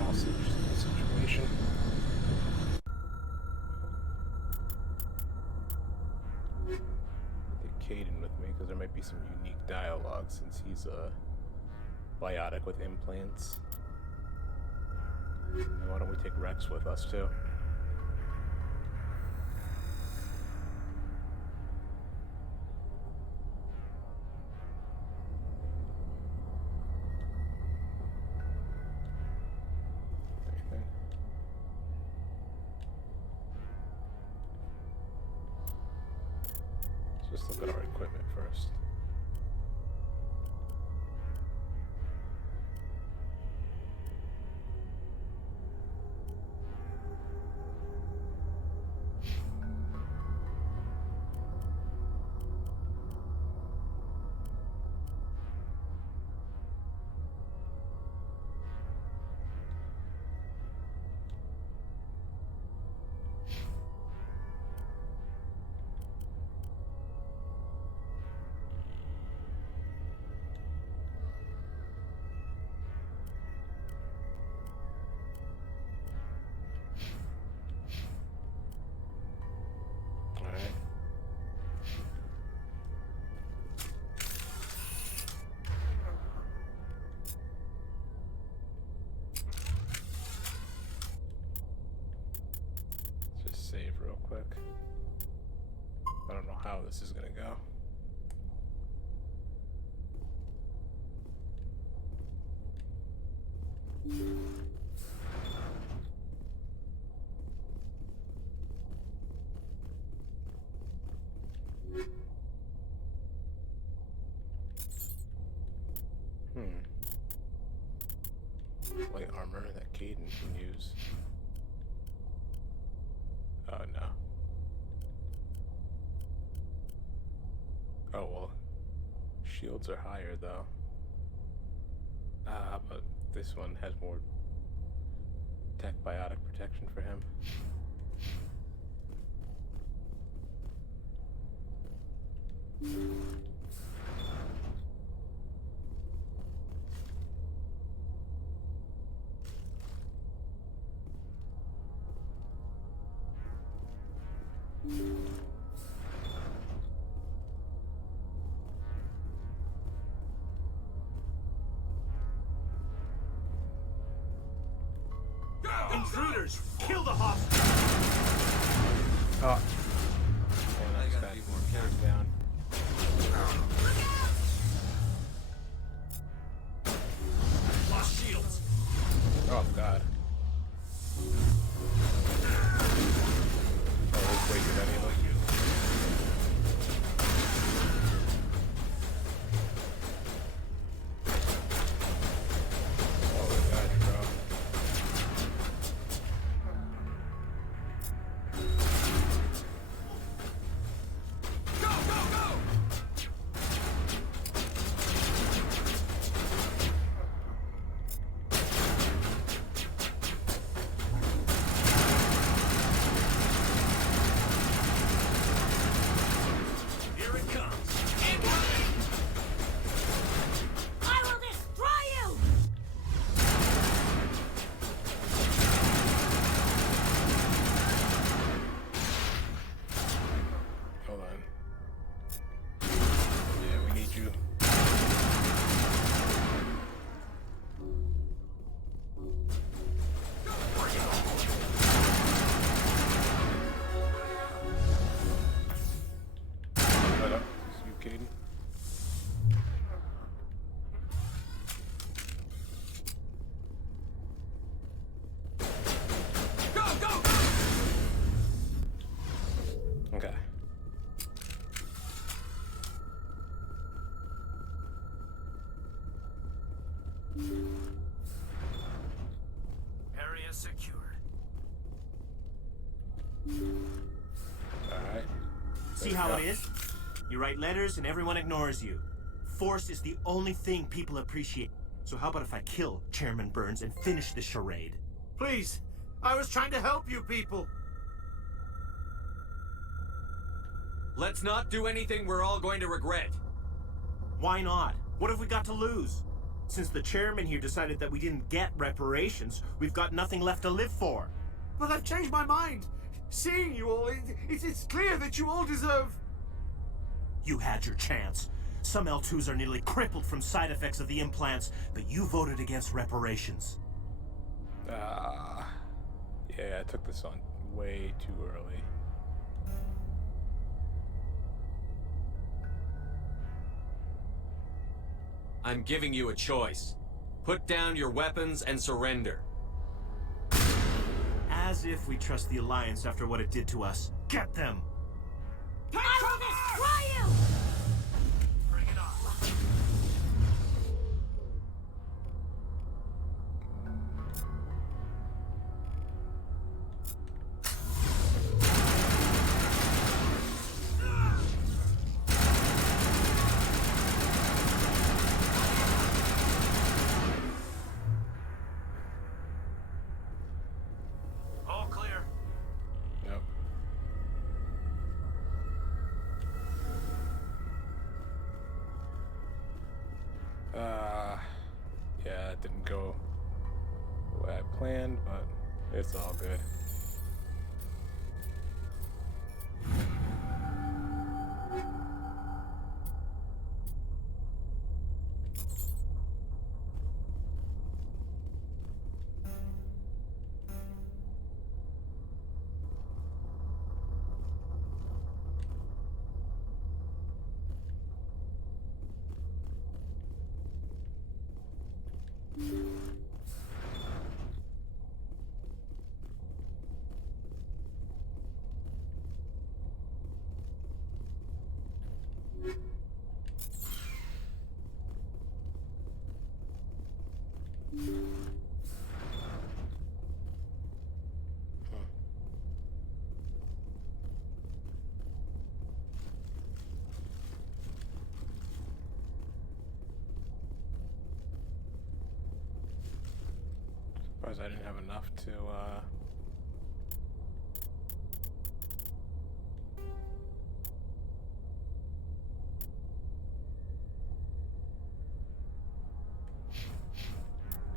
Hostage situation. Take Caden with me because there might be some unique dialogue since he's a biotic with implants. And why don't we take Rex with us too? Anything? Let's just look at our equipment first. Save real quick. I don't know how this is gonna go. Light armor that Caden can use. Oh no. Oh well. Shields are higher though. But this one has more tech biotic protection for him. Intruders! Kill the hostage! Oh. And I just got more carries down. Lost shields! Oh god. Oh, let's wait for any like you. Oh god, bro. Alright. See how it is? You write letters and everyone ignores you. Force is the only thing people appreciate. So how about if I kill Chairman Burns and finish this charade? Please, I was trying to help you people. Let's not do anything we're all going to regret. Why not? What have we got to lose? Since the chairman here decided that we didn't get reparations, we've got nothing left to live for. But I've changed my mind. Seeing you all, it's clear that you all deserve... You had your chance. Some L2s are nearly crippled from side effects of the implants, but you voted against reparations. Yeah, I took this on way too early. I'm giving you a choice. Put down your weapons and surrender. As if we trust the Alliance after what it did to us. Get them! I will destroy you! Bring it on. All clear. Yep. Yeah, it didn't go the way I planned, but it's all good. Surprised I didn't have enough to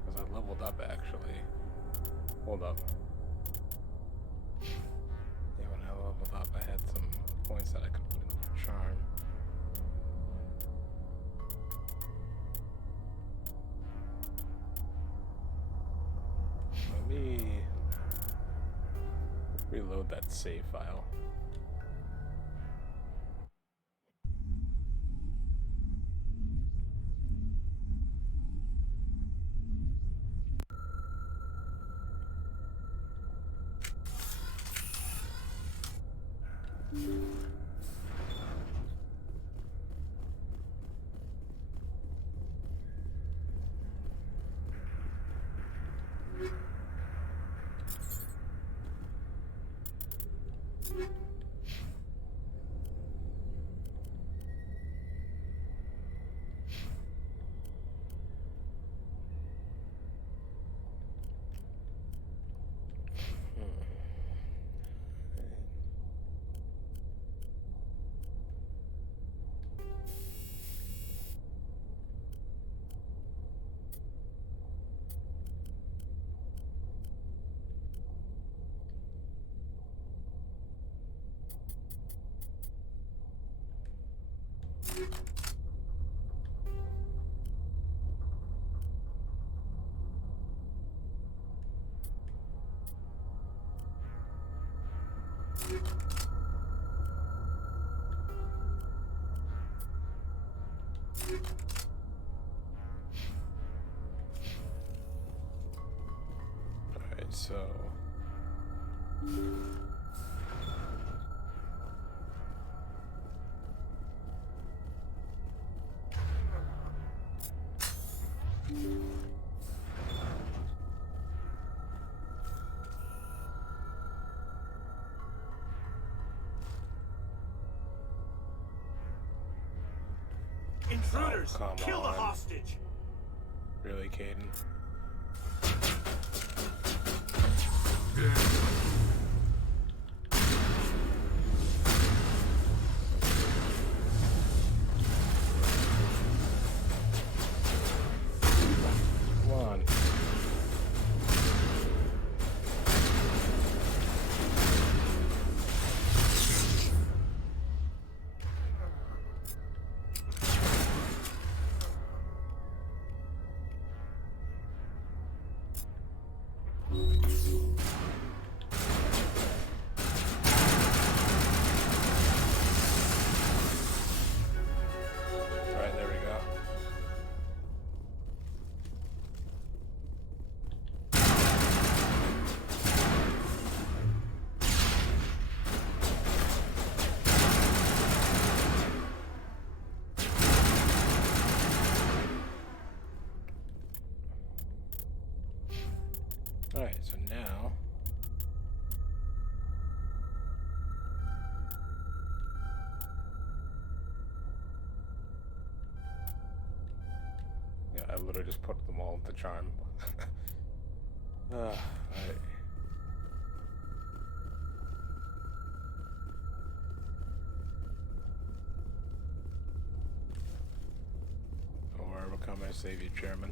because I leveled up actually. Hold up. Yeah, when I leveled up I had some points that I could put in charm. Let me reload that save file. Alright, so Intruders! Oh, come Kill the on. hostage! Really, Caden? Come on. Alright, there we go. Alright, so now yeah, I literally just put them all into charm. Alright. Or we'll come and save you, Chairman.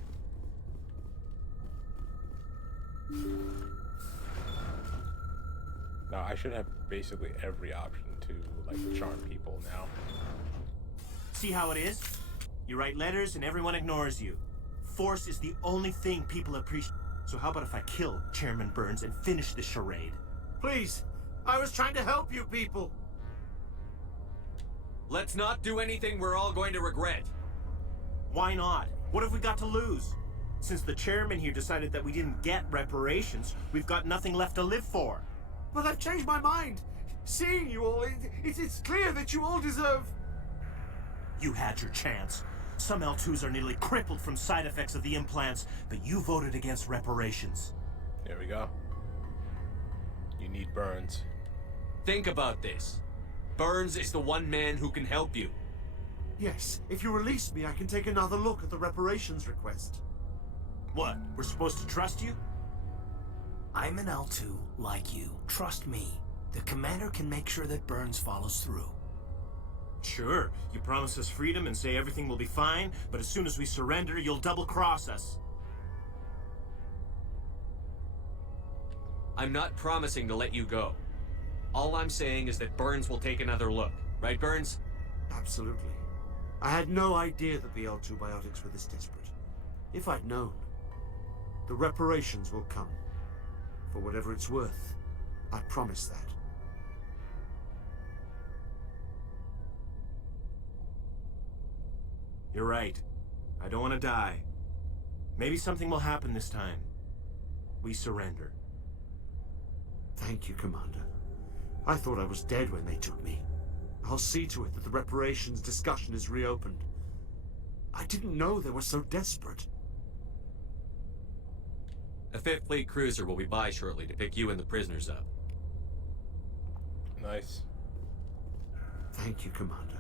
Now I should have basically every option to like charm people now. See how it is? You write letters and everyone ignores you. Force is the only thing people appreciate. So how about if I kill Chairman Burns and finish this charade? Please, I was trying to help you people. Let's not do anything we're all going to regret. Why not? What have we got to lose? Since the chairman here decided that we didn't get reparations, we've got nothing left to live for. But I've changed my mind. Seeing you all, it's clear that you all deserve... You had your chance. Some L2s are nearly crippled from side effects of the implants, but you voted against reparations. There we go. You need Burns. Think about this. Burns is the one man who can help you. Yes, if you release me, I can take another look at the reparations request. What? We're supposed to trust you? I'm an L2 like you. Trust me. The commander can make sure that Burns follows through. Sure, you promise us freedom and say everything will be fine, but as soon as we surrender, you'll double-cross us. I'm not promising to let you go. All I'm saying is that Burns will take another look. Right, Burns? Absolutely. I had no idea that the L2 biotics were this desperate. If I'd known, the reparations will come. For whatever it's worth, I promise that. You're right. I don't want to die. Maybe something will happen this time. We surrender. Thank you, Commander. I thought I was dead when they took me. I'll see to it that the reparations discussion is reopened. I didn't know they were so desperate. A 5th Fleet cruiser will be by shortly to pick you and the prisoners up. Nice. Thank you, Commander.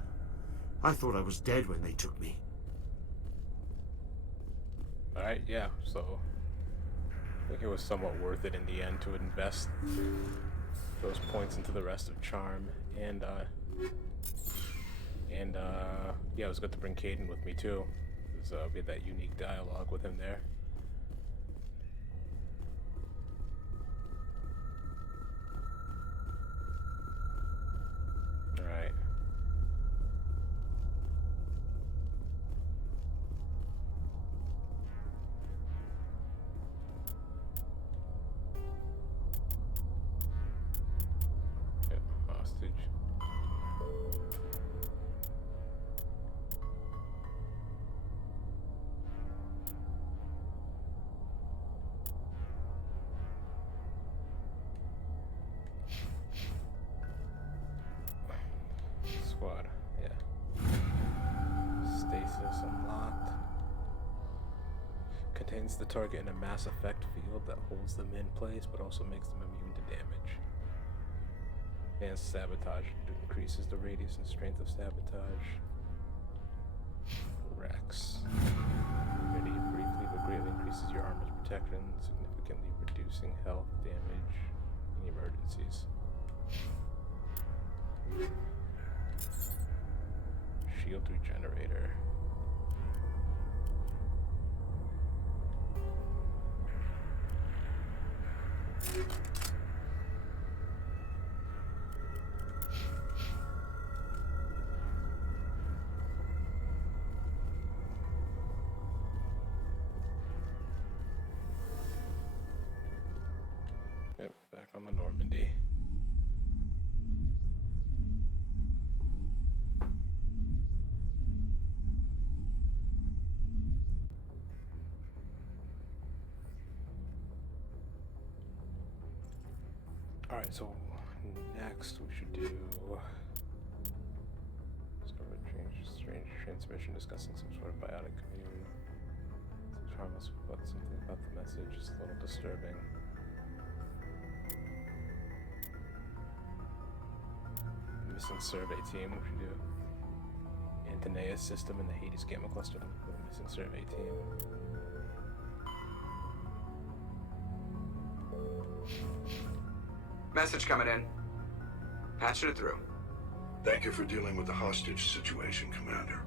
I thought I was dead when they took me. Alright, yeah, so I think it was somewhat worth it in the end to invest those points into the rest of Charm, and yeah, it was good to bring Caden with me too, because we had that unique dialogue with him there. Alright. Hostage. Squad, yeah. Stasis unlocked. Contains the target in a mass effect field that holds them in place but also makes them immune to damage. Advanced sabotage increases the radius and strength of sabotage. Rex. Immunity briefly but greatly increases your armor's protection, significantly reducing health damage in emergencies. Shield regenerator. Yep, back on the Normandy. Alright, so next we should do strange transmission discussing some sort of biotic commune. Some harmless, but something about the message is a little disturbing. Missing survey team, we should do Antonea's system in the Hades Gamma Cluster with a missing survey team. Message coming in. Patching it through. Thank you for dealing with the hostage situation, Commander.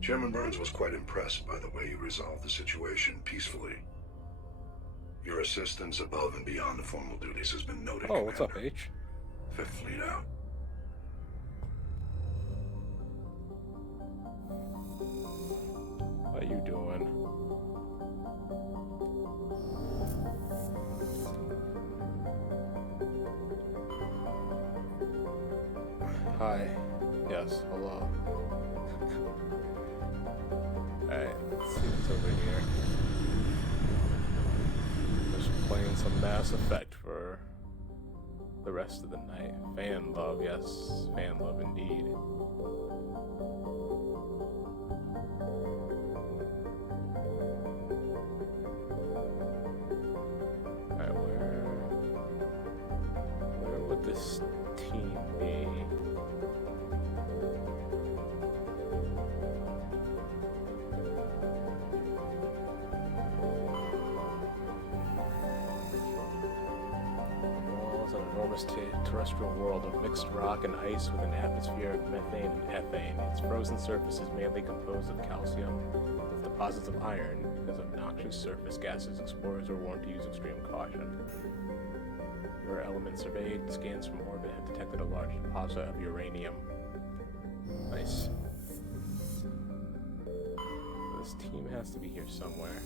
Chairman Burns was quite impressed by the way you resolved the situation peacefully. Your assistance above and beyond the formal duties has been noted, Oh, what's up, Commander. H? Fifth Fleet out. How you doing? Hi. Yes, hello. Alright, let's see what's over here. Just playing some Mass Effect for the rest of the night. Fan love, yes. Fan love indeed. Alright, where would this team be? Walls an enormous terrestrial world of mixed rock and ice with an atmosphere of methane and ethane. Its frozen surface is mainly composed of calcium with deposits of iron. Because of noxious surface gases, explorers are warned to use extreme caution. Where elements surveyed, scans from orbit have detected a large deposit of uranium. Nice. This team has to be here somewhere.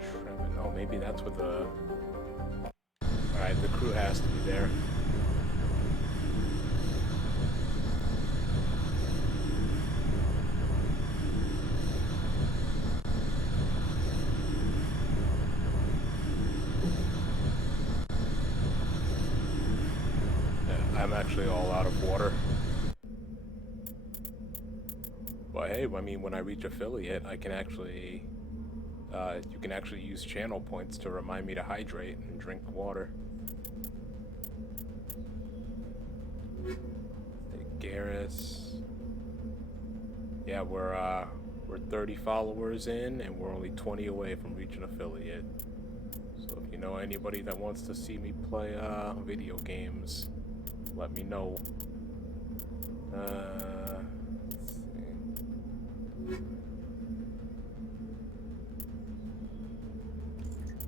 Trevin. Oh, maybe that's what the... Alright, the crew has to be there. Yeah, I'm actually all out of water. But hey, I mean, when I reach affiliate, I can actually... you can actually use channel points to remind me to hydrate and drink water. Garrus. Yeah, we're 30 followers in, and we're only 20 away from reaching affiliate. So if you know anybody that wants to see me play video games, let me know. Let's see.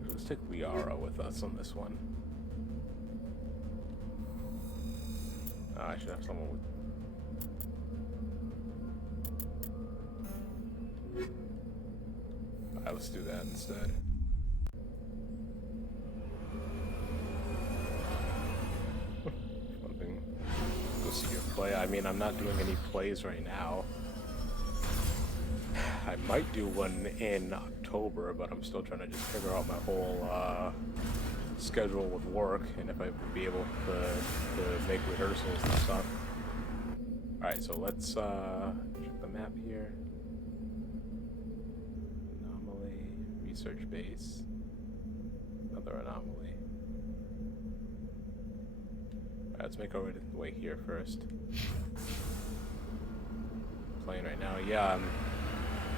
Let's take Liara with us on this one. I should have someone with... Alright, let's do that instead. Something. Go see your play. I mean, I'm not doing any plays right now. I might do one in October, but I'm still trying to just figure out my whole schedule with work and if I would be able to make rehearsals and stuff. Alright, so let's check the map here. research base. Another anomaly. Alright, let's make our way here first. Playing right now. Yeah, I'm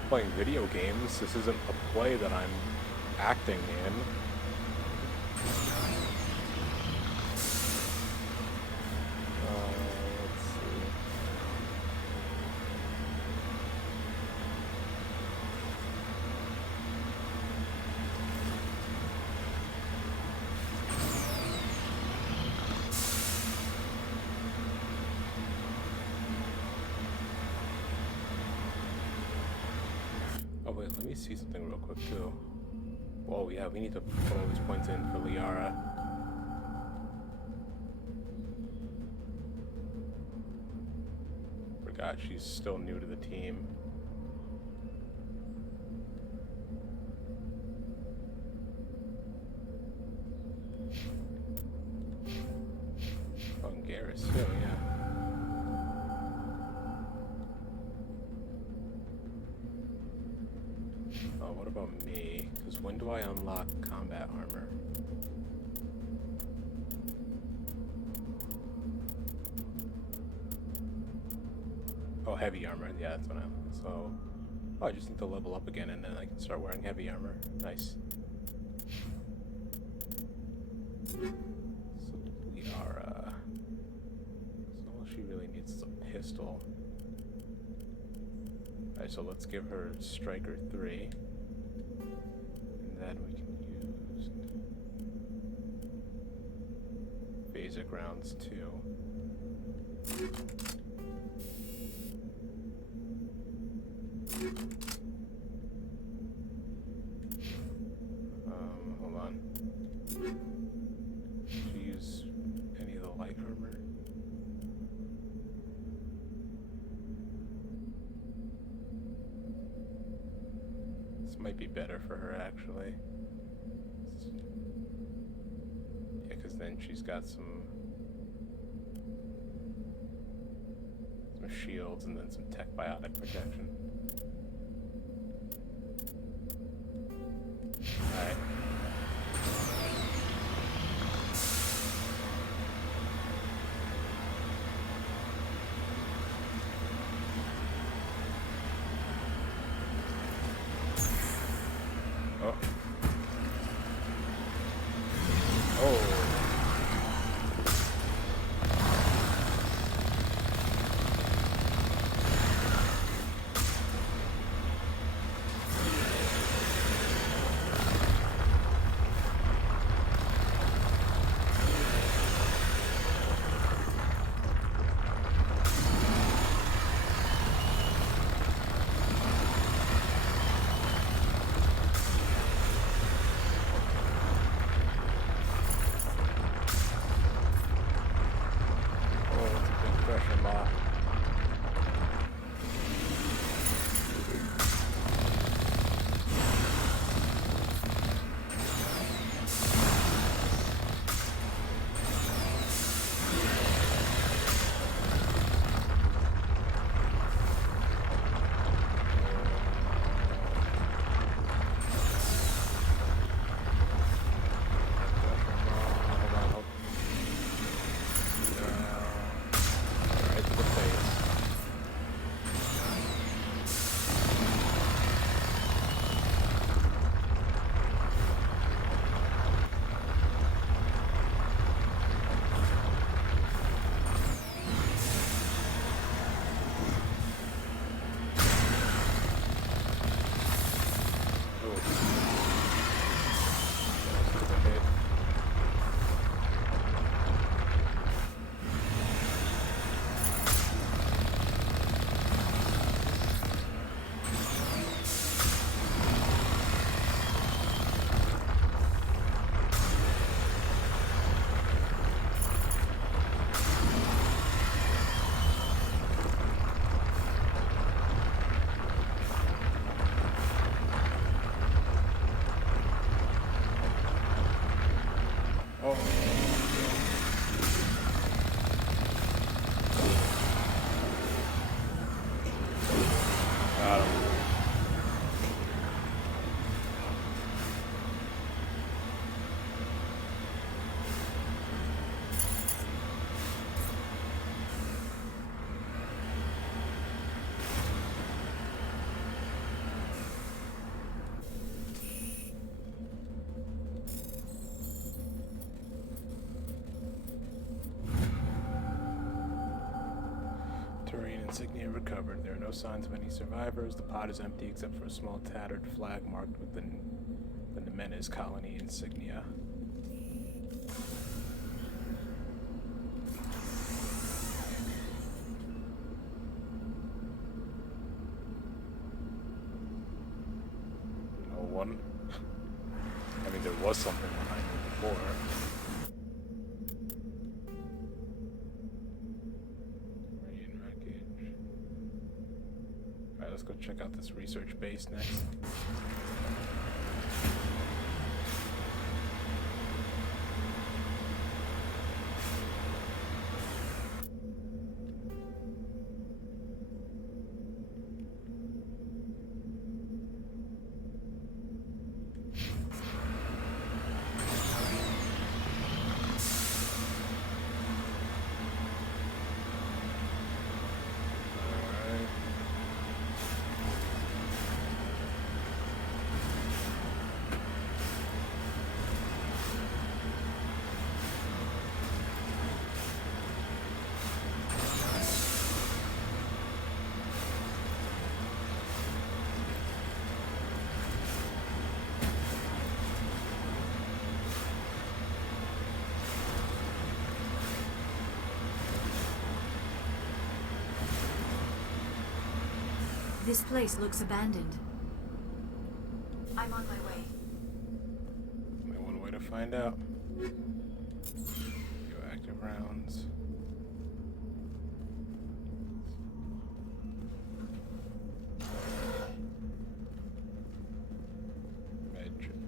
playing video games. This isn't a play that I'm acting in. Let's see. Oh wait, let me see something real quick too. Whoa, yeah, we need to put all these points in for Liara. Forgot she's still new to the team. Oh, and Garrus too, yeah. Oh, what about me? Because when do I unlock combat armor? Oh, heavy armor. Yeah, that's what so, oh, I just need to level up again and then I can start wearing heavy armor. Nice. So Liara. So all she really needs is a pistol. Alright, so let's give her Striker 3. And then we can use Phasic rounds 2. Hold on. Should we use any of the light armor? This might be better for her, actually. Yeah, because then she's got some shields and then some tech biotic protection. Alright. Oh. Oh. Insignia recovered. There are no signs of any survivors. The pod is empty except for a small tattered flag marked with the Nemenes colony insignia. No one. I mean, there was something behind me before. Alright, let's go check out this research base next. This place looks abandoned. I'm on my way. Only one way to find out. Few active rounds.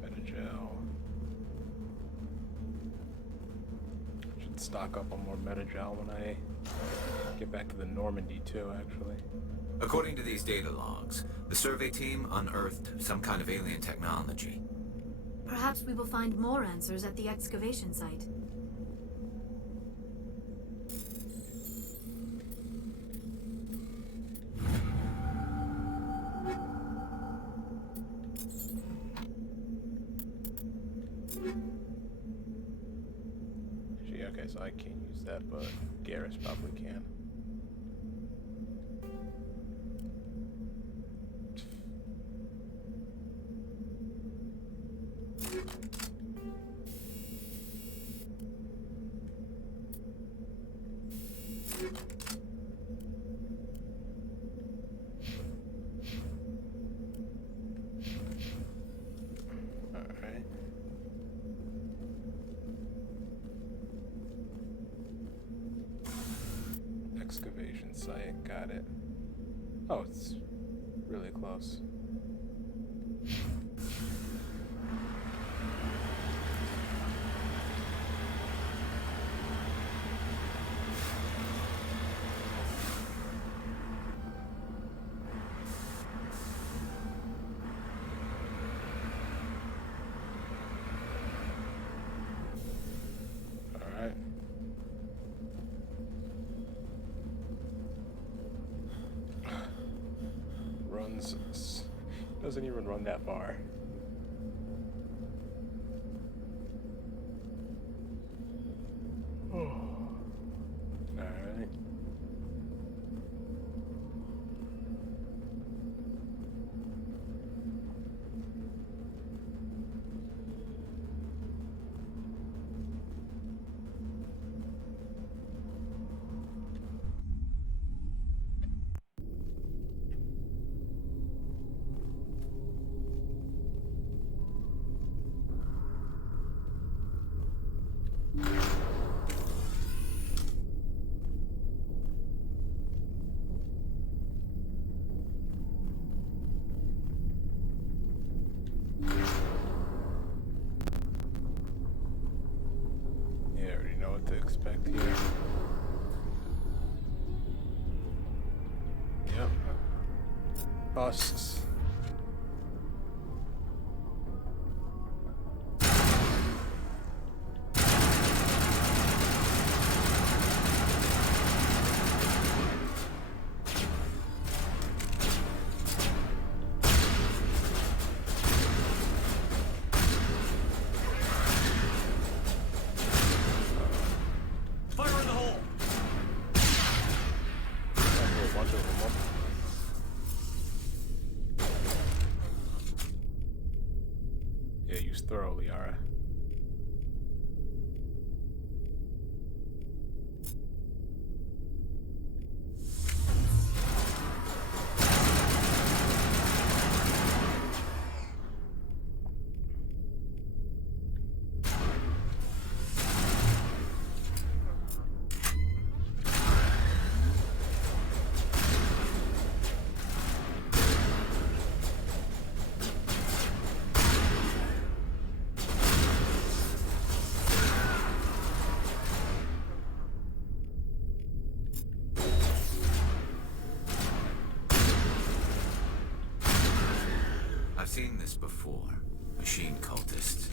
Metagel. Should stock up on more Metagel when I get back to the Normandy too, actually. According to these data logs, the survey team unearthed some kind of alien technology. Perhaps we will find more answers at the excavation site. Gee, okay, so I can't use that, but Garrus probably can. Excavation site, got it. Oh, it's really close. Doesn't even run that far. Alright. To expect here. Yep. Busts. thorough, Liara. I've seen this before. Machine cultists.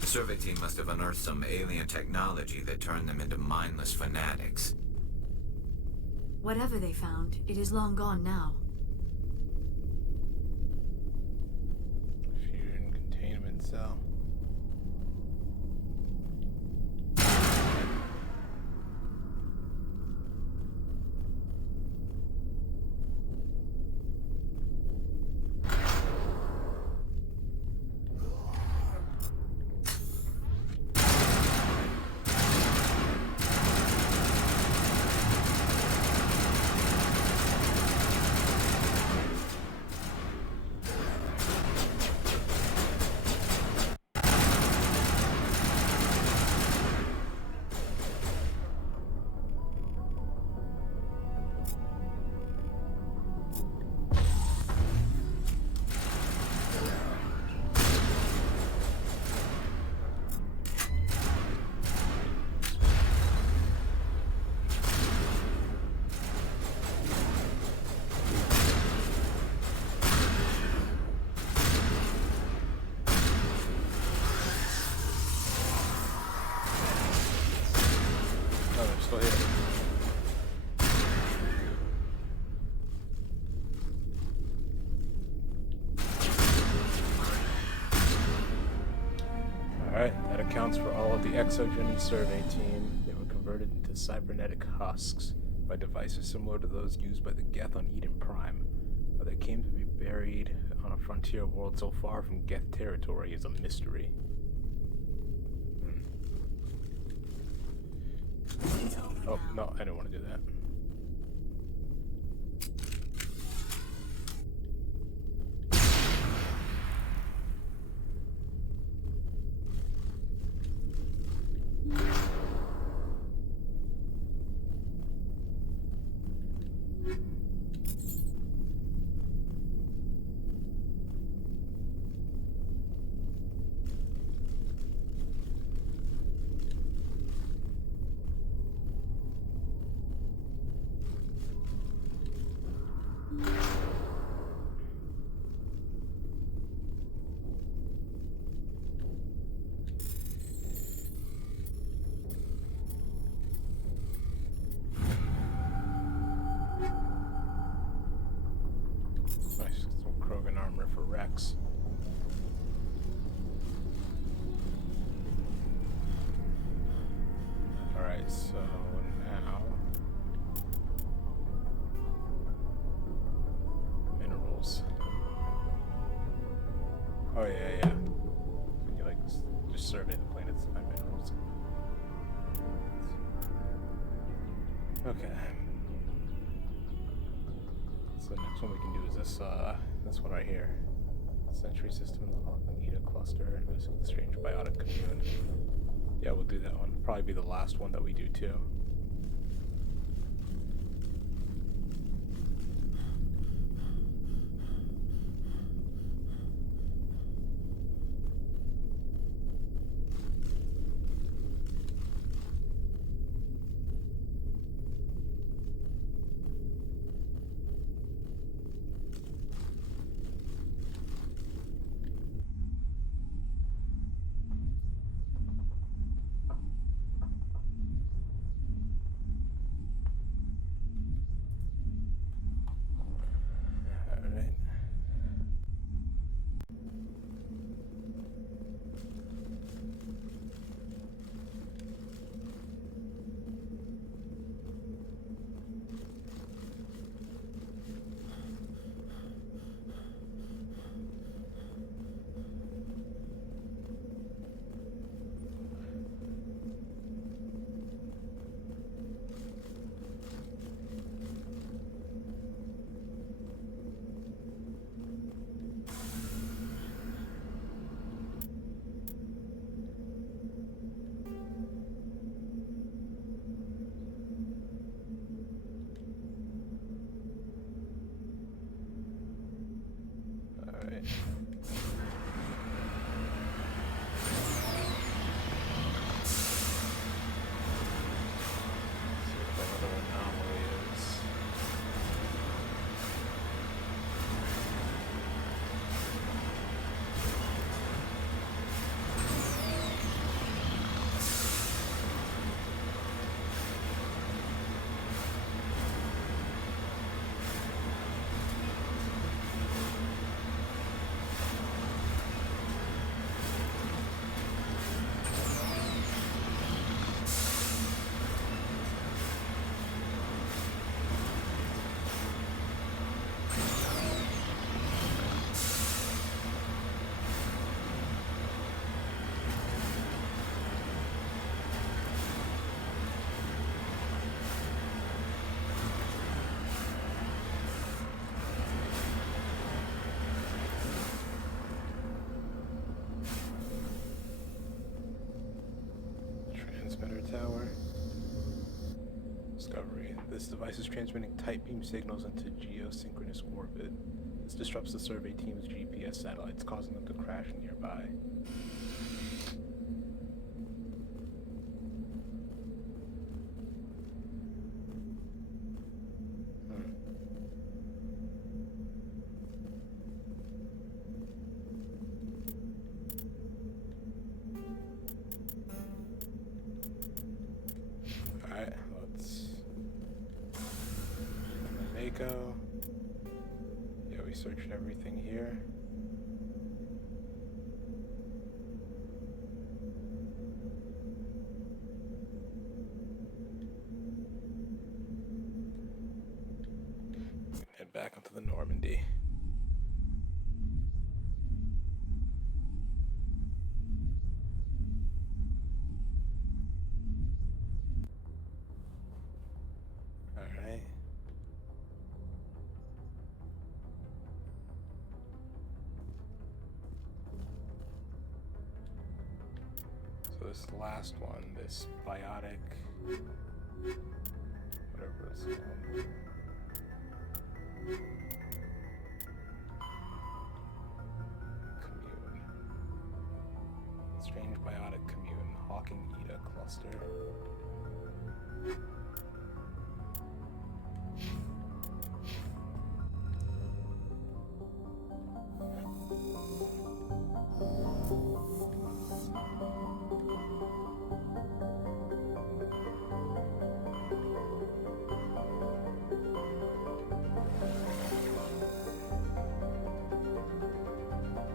The survey team must have unearthed some alien technology that turned them into mindless fanatics. Whatever they found, it is long gone now. Fusion containment cell. Oh, they're still here. Alright, that accounts for all of the Exogeny survey team. They were converted into cybernetic husks by devices similar to those used by the Geth on Eden Prime. How they came to be buried on a frontier world so far from Geth territory is a mystery. Oh, no, I didn't want to do that. Nice, some Krogan armor for Rex. Alright, so now minerals. Oh yeah. When you like just survey the planets to find minerals. Okay. So the next one we can do is this one right here. Century system, the Eda cluster, visiting the strange biotic commune. Yeah, we'll do that one. Probably be the last one that we do too. transmitter tower. Discovery. This device is transmitting tight beam signals into geosynchronous orbit. This disrupts the survey team's GPS satellites, causing them to crash nearby. Alright, let's... Mako. Yeah, we searched everything here. Head back onto the Normandy. Alright. So this last one, this biotic, whatever it's called. Commune. Strange biotic commune, Hawking Ida cluster.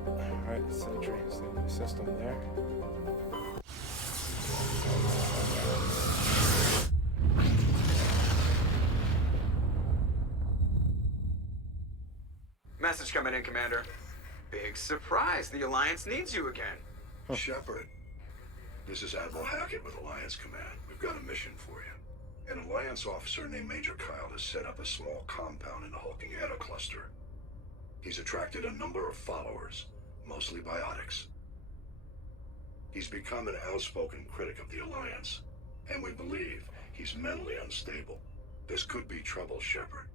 Alright, Sentry is the new system there. Message coming in, Commander. Big surprise. The Alliance needs you again. Shepard, this is Admiral Hackett with Alliance Command. We've got a mission for you. An Alliance officer named Major Kyle has set up a small compound in the Hawking Etta cluster. He's attracted a number of followers, mostly biotics. He's become an outspoken critic of the Alliance, and we believe he's mentally unstable. This could be trouble, Shepard.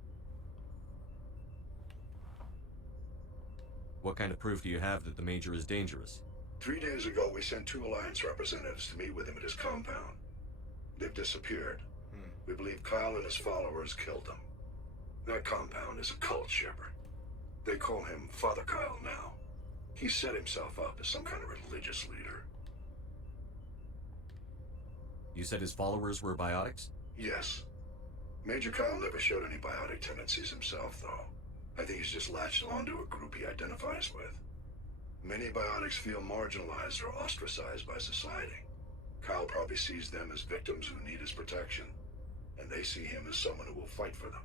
What kind of proof do you have that the Major is dangerous? 3 days ago, we sent 2 Alliance representatives to meet with him at his compound. They've disappeared. We believe Kyle and his followers killed them. That compound is a cult, Shepard. They call him Father Kyle now. He set himself up as some kind of religious leader. You said his followers were biotics? Yes. Major Kyle never showed any biotic tendencies himself, though. I think he's just latched onto a group he identifies with. Many biotics feel marginalized or ostracized by society. Kyle probably sees them as victims who need his protection, and they see him as someone who will fight for them.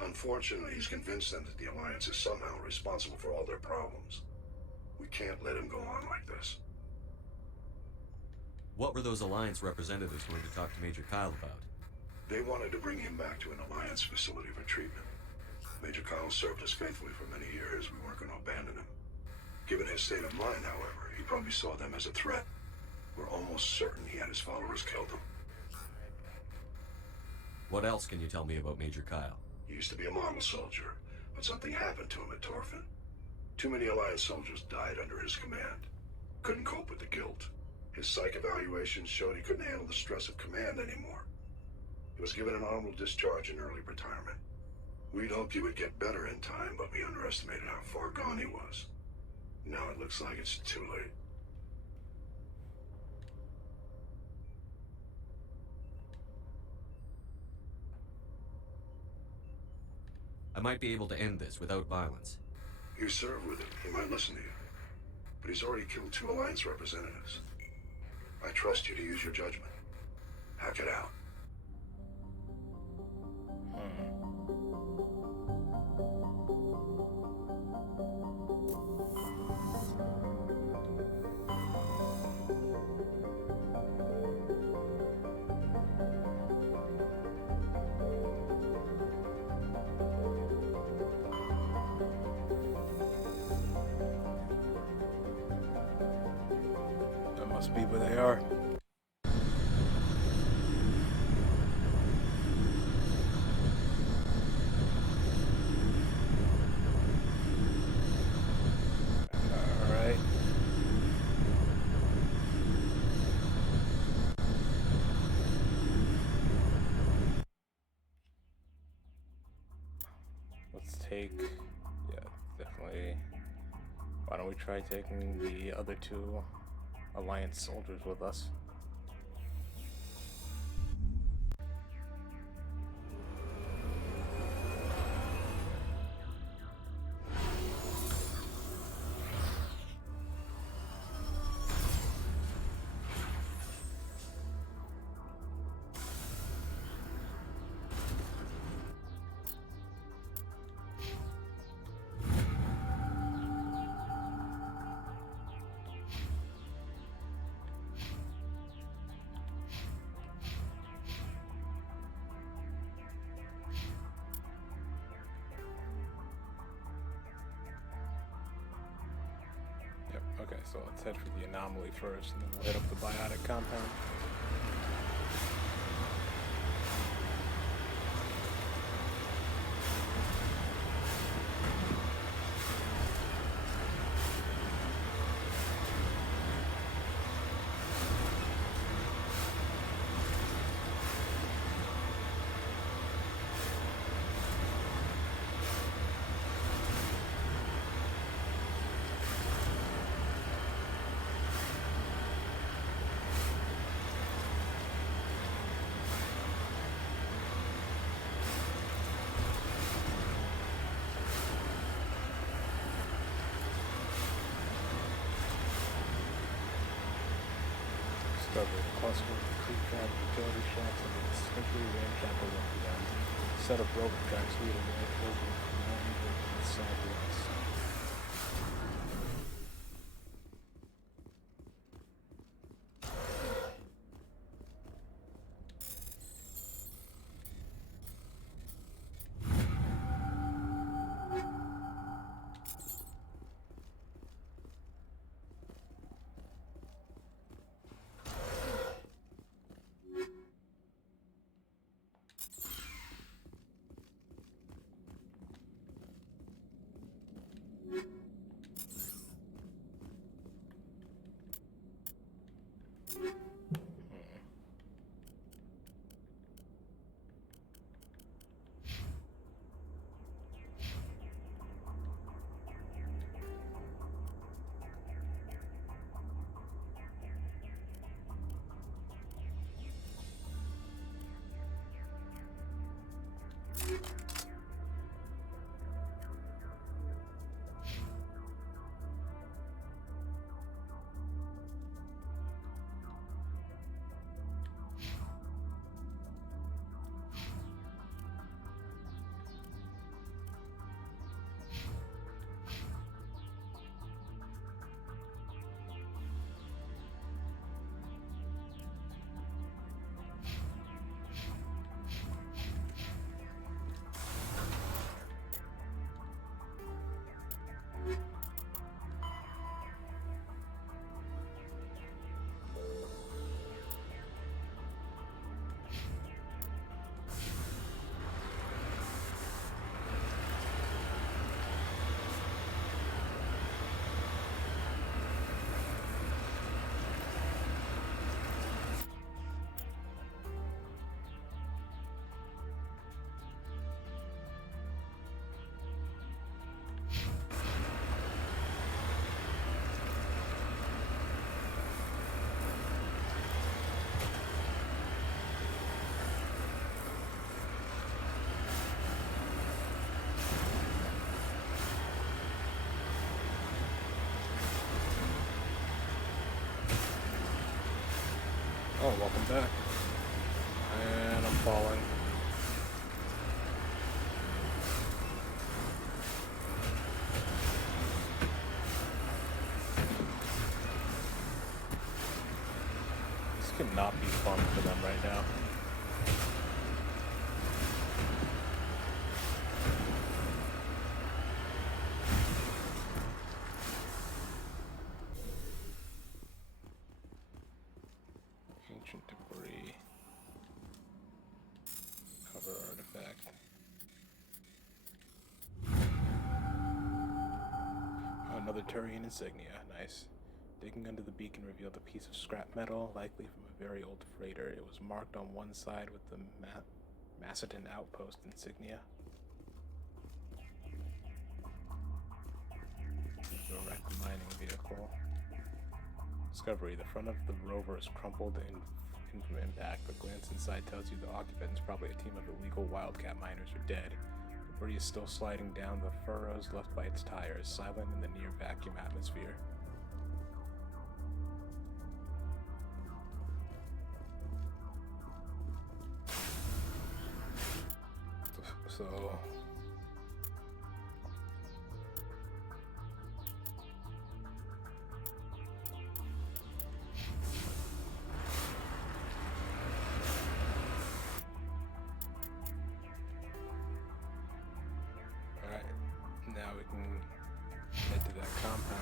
Unfortunately, he's convinced them that the Alliance is somehow responsible for all their problems. We can't let him go on like this. What were those Alliance representatives going to talk to Major Kyle about? They wanted to bring him back to an Alliance facility for treatment. Major Kyle served us faithfully for many years. We weren't going to abandon him. Given his state of mind, however, he probably saw them as a threat. We're almost certain he had his followers killed them. What else can you tell me about Major Kyle? He used to be a model soldier, but something happened to him at Torfin. Too many Alliance soldiers died under his command. Couldn't cope with the guilt. His psych evaluations showed he couldn't handle the stress of command anymore. He was given an honorable discharge in early retirement. We'd hoped he would get better in time, but we underestimated how far gone he was. Now it looks like it's too late. I might be able to end this without violence. You serve with him. He might listen to you. But he's already killed 2 Alliance representatives. I trust you to use your judgment. Hack it out. That must be where they are. take, yeah, definitely. Why don't we try taking the other two Alliance soldiers with us? Okay, so let's head for the anomaly first, and then we'll hit up the biotic compound. Discovered a cluster of prefab utility shafts and a distinctly ramshackle look-down. Set of rope tracks leading right over the mountain to the southwest. Oh, welcome back. And I'm falling. This could not be fun for them right now. Ancient debris. Cover artifact. Another Turian insignia. Nice. Digging under the beacon revealed a piece of scrap metal, likely from a very old freighter. It was marked on one side with the Macedon outpost insignia. a wrecked mining vehicle. Discovery. The front of the rover is crumpled from impact. The glance inside tells you the occupants, probably a team of illegal wildcat miners, are dead. Debris is still sliding down the furrows left by its tires, silent in the near vacuum atmosphere. So... Alright, now we can head to that compound.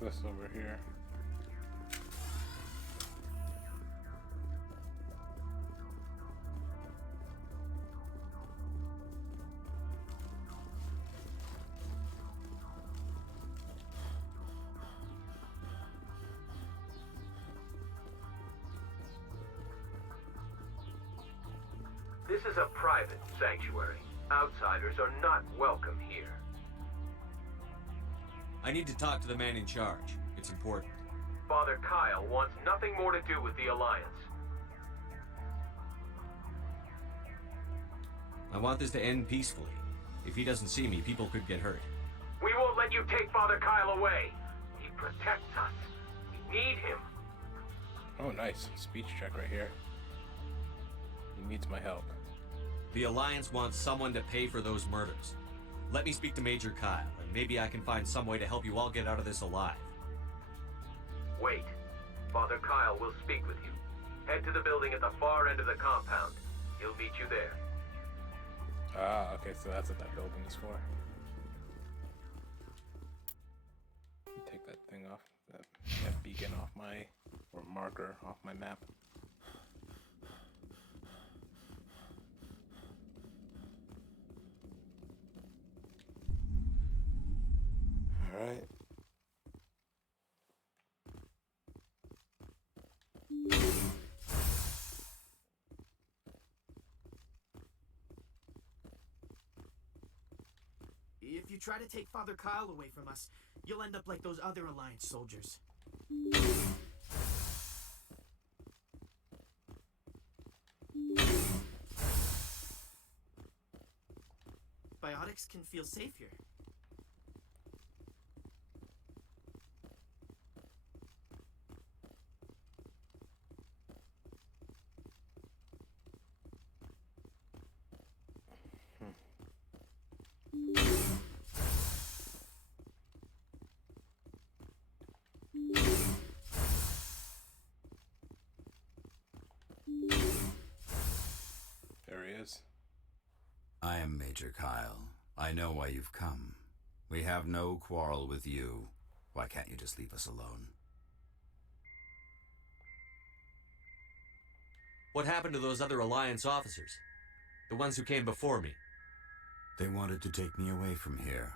This over here. This is a private sanctuary. Outsiders are not welcome here. I need to talk to the man in charge. It's important. Father Kyle wants nothing more to do with the Alliance. I want this to end peacefully. If he doesn't see me, people could get hurt. We won't let you take Father Kyle away. He protects us. We need him. Oh, nice. Speech check right here. He needs my help. The Alliance wants someone to pay for those murders. Let me speak to Major Kyle, and maybe I can find some way to help you all get out of this alive. Wait. Father Kyle will speak with you. Head to the building at the far end of the compound. He'll meet you there. Ah, okay, so that's what that building is for. Take that thing off, that beacon off my, or marker off my map. Alright. If you try to take Father Kyle away from us, you'll end up like those other Alliance soldiers. Biotics can feel safe here. I am Major Kyle. I know why you've come. We have no quarrel with you. Why can't you just leave us alone? What happened to those other Alliance officers? The ones who came before me? They wanted to take me away from here.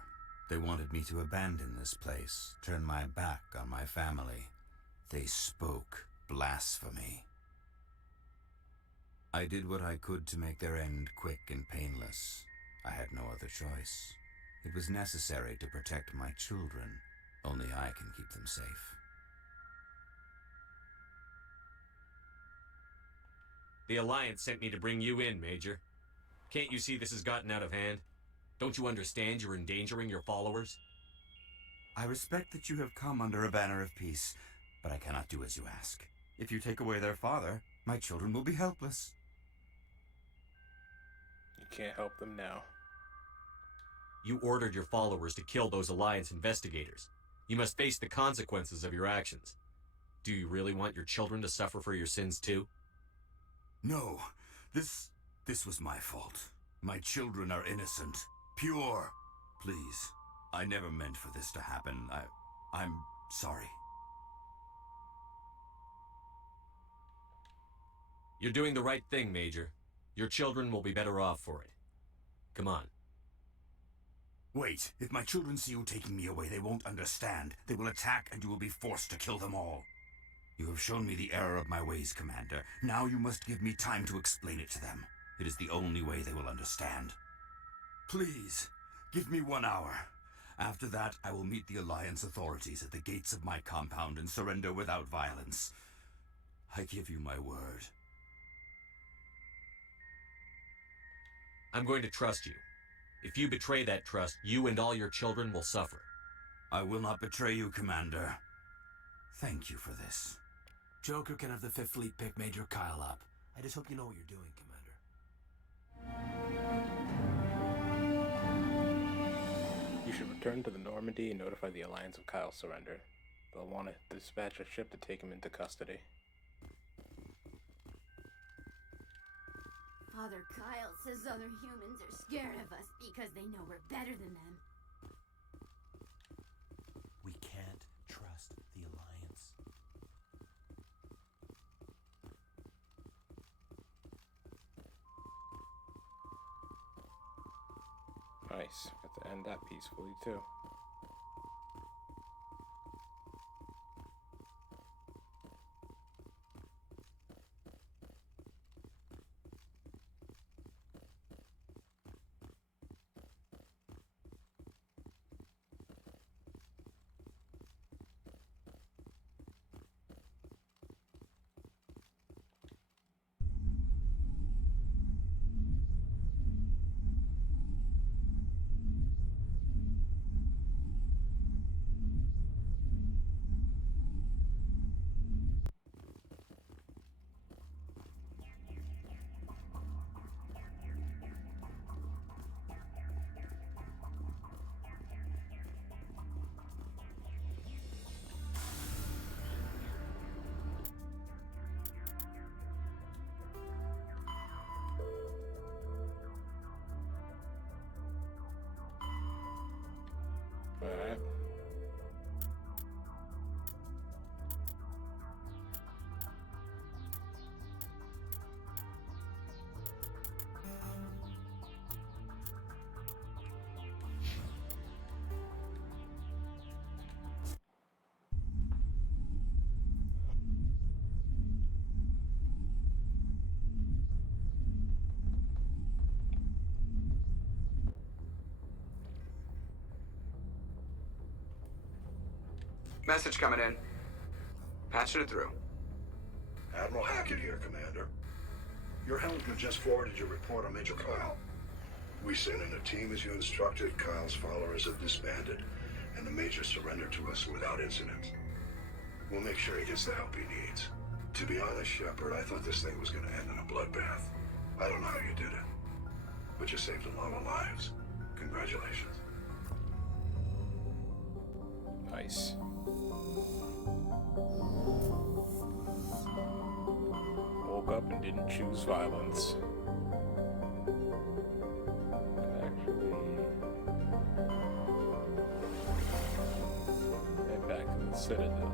They wanted me to abandon this place, turn my back on my family. They spoke blasphemy. I did what I could to make their end quick and painless. I had no other choice. It was necessary to protect my children. Only I can keep them safe. The Alliance sent me to bring you in, Major. Can't you see this has gotten out of hand? Don't you understand you're endangering your followers? I respect that you have come under a banner of peace, but I cannot do as you ask. If you take away their father, my children will be helpless. You can't help them now. You ordered your followers to kill those Alliance investigators. You must face the consequences of your actions. Do you really want your children to suffer for your sins too? No, this was my fault. My children are innocent, pure. Please, I never meant for this to happen. I'm sorry. You're doing the right thing, Major. Your children will be better off for it. Come on. Wait, if my children see you taking me away, they won't understand. They will attack and you will be forced to kill them all. You have shown me the error of my ways, Commander. Now you must give me time to explain it to them. It is the only way they will understand. Please, give me 1 hour. After that, I will meet the Alliance authorities at the gates of my compound and surrender without violence. I give you my word. I'm going to trust you. If you betray that trust, you and all your children will suffer. I will not betray you, Commander. Thank you for this. Joker can have the 5th Fleet pick Major Kyle up. I just hope you know what you're doing, Commander. You should return to the Normandy and notify the Alliance of Kyle's surrender. They'll want to dispatch a ship to take him into custody. Father Kyle says other humans are scared of us because they know we're better than them. We can't trust the Alliance. Nice. Got to end that peacefully, too. Alright. Message coming in. Patching it through. Admiral Hackett here, Commander. Your helmsman just forwarded your report on Major Kyle. We sent in a team as you instructed. Kyle's followers have disbanded, and the Major surrendered to us without incident. We'll make sure he gets the help he needs. To be honest, Shepard, I thought this thing was going to end in a bloodbath. I don't know how you did it, but you saved a lot of lives. Congratulations. Nice. Woke up and didn't choose violence. Head back to the Citadel.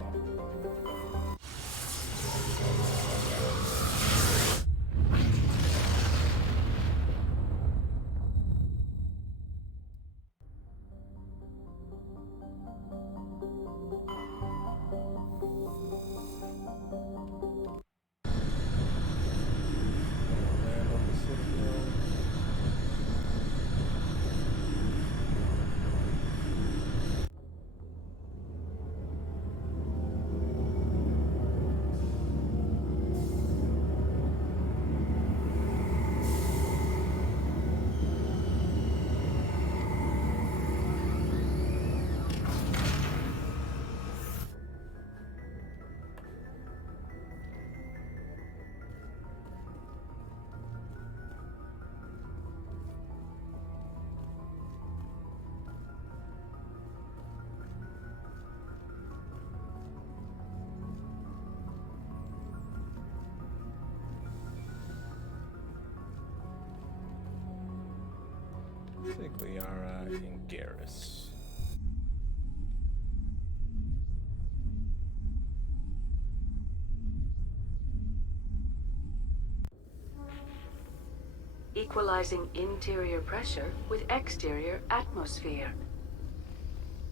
I think we are in Garrus. Equalizing interior pressure with exterior atmosphere.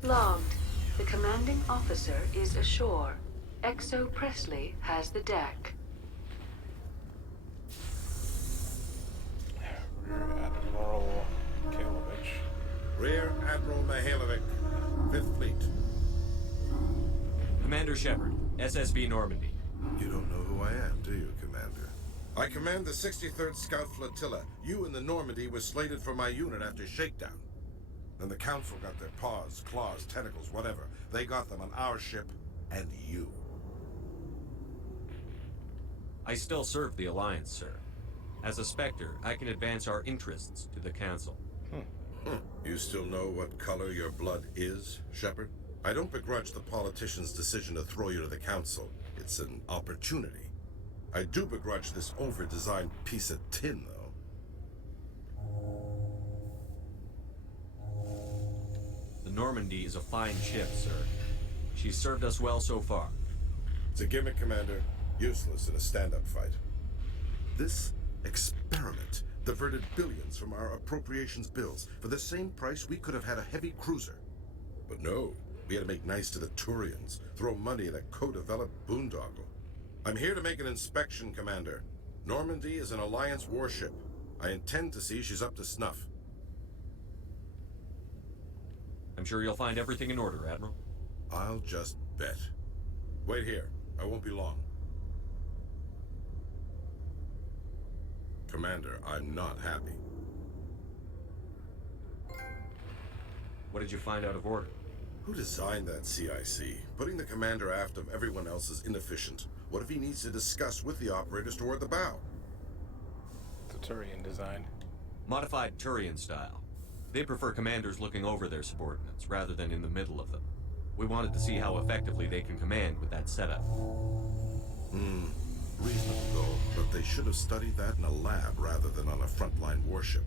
Logged. The commanding officer is ashore. Exo Presley has the deck. Rear Admiral Kailovich. Rear Admiral Mihailovic, 5th Fleet. Commander Shepard, SSV Normandy. You don't know who I am, do you, Commander? I command the 63rd Scout Flotilla. You and the Normandy were slated for my unit after shakedown. Then the Council got their paws, claws, tentacles, whatever. They got them on our ship, and you. I still serve the Alliance, sir. As a Spectre, I can advance our interests to the Council. You still know what color your blood is, Shepard? I don't begrudge the politician's decision to throw you to the Council. It's an opportunity. I do begrudge this over-designed piece of tin, though. The Normandy is a fine ship, sir. She's served us well so far. It's a gimmick, Commander. Useless in a stand-up fight. This experiment diverted billions from our appropriations bills. For the same price, we could have had a heavy cruiser. But no, we had to make nice to the Turians, throw money at a co-developed boondoggle. I'm here to make an inspection, Commander. Normandy is an Alliance warship. I intend to see she's up to snuff. I'm sure you'll find everything in order, Admiral. I'll just bet. Wait here. I won't be long. Commander, I'm not happy. What did you find out of order? Who designed that CIC? Putting the commander aft of everyone else is inefficient. What if he needs to discuss with the operators toward the bow? It's a Turian design. Modified Turian style. They prefer commanders looking over their subordinates, rather than in the middle of them. We wanted to see how effectively they can command with that setup. Reasonable goal, but they should have studied that in a lab rather than on a frontline warship.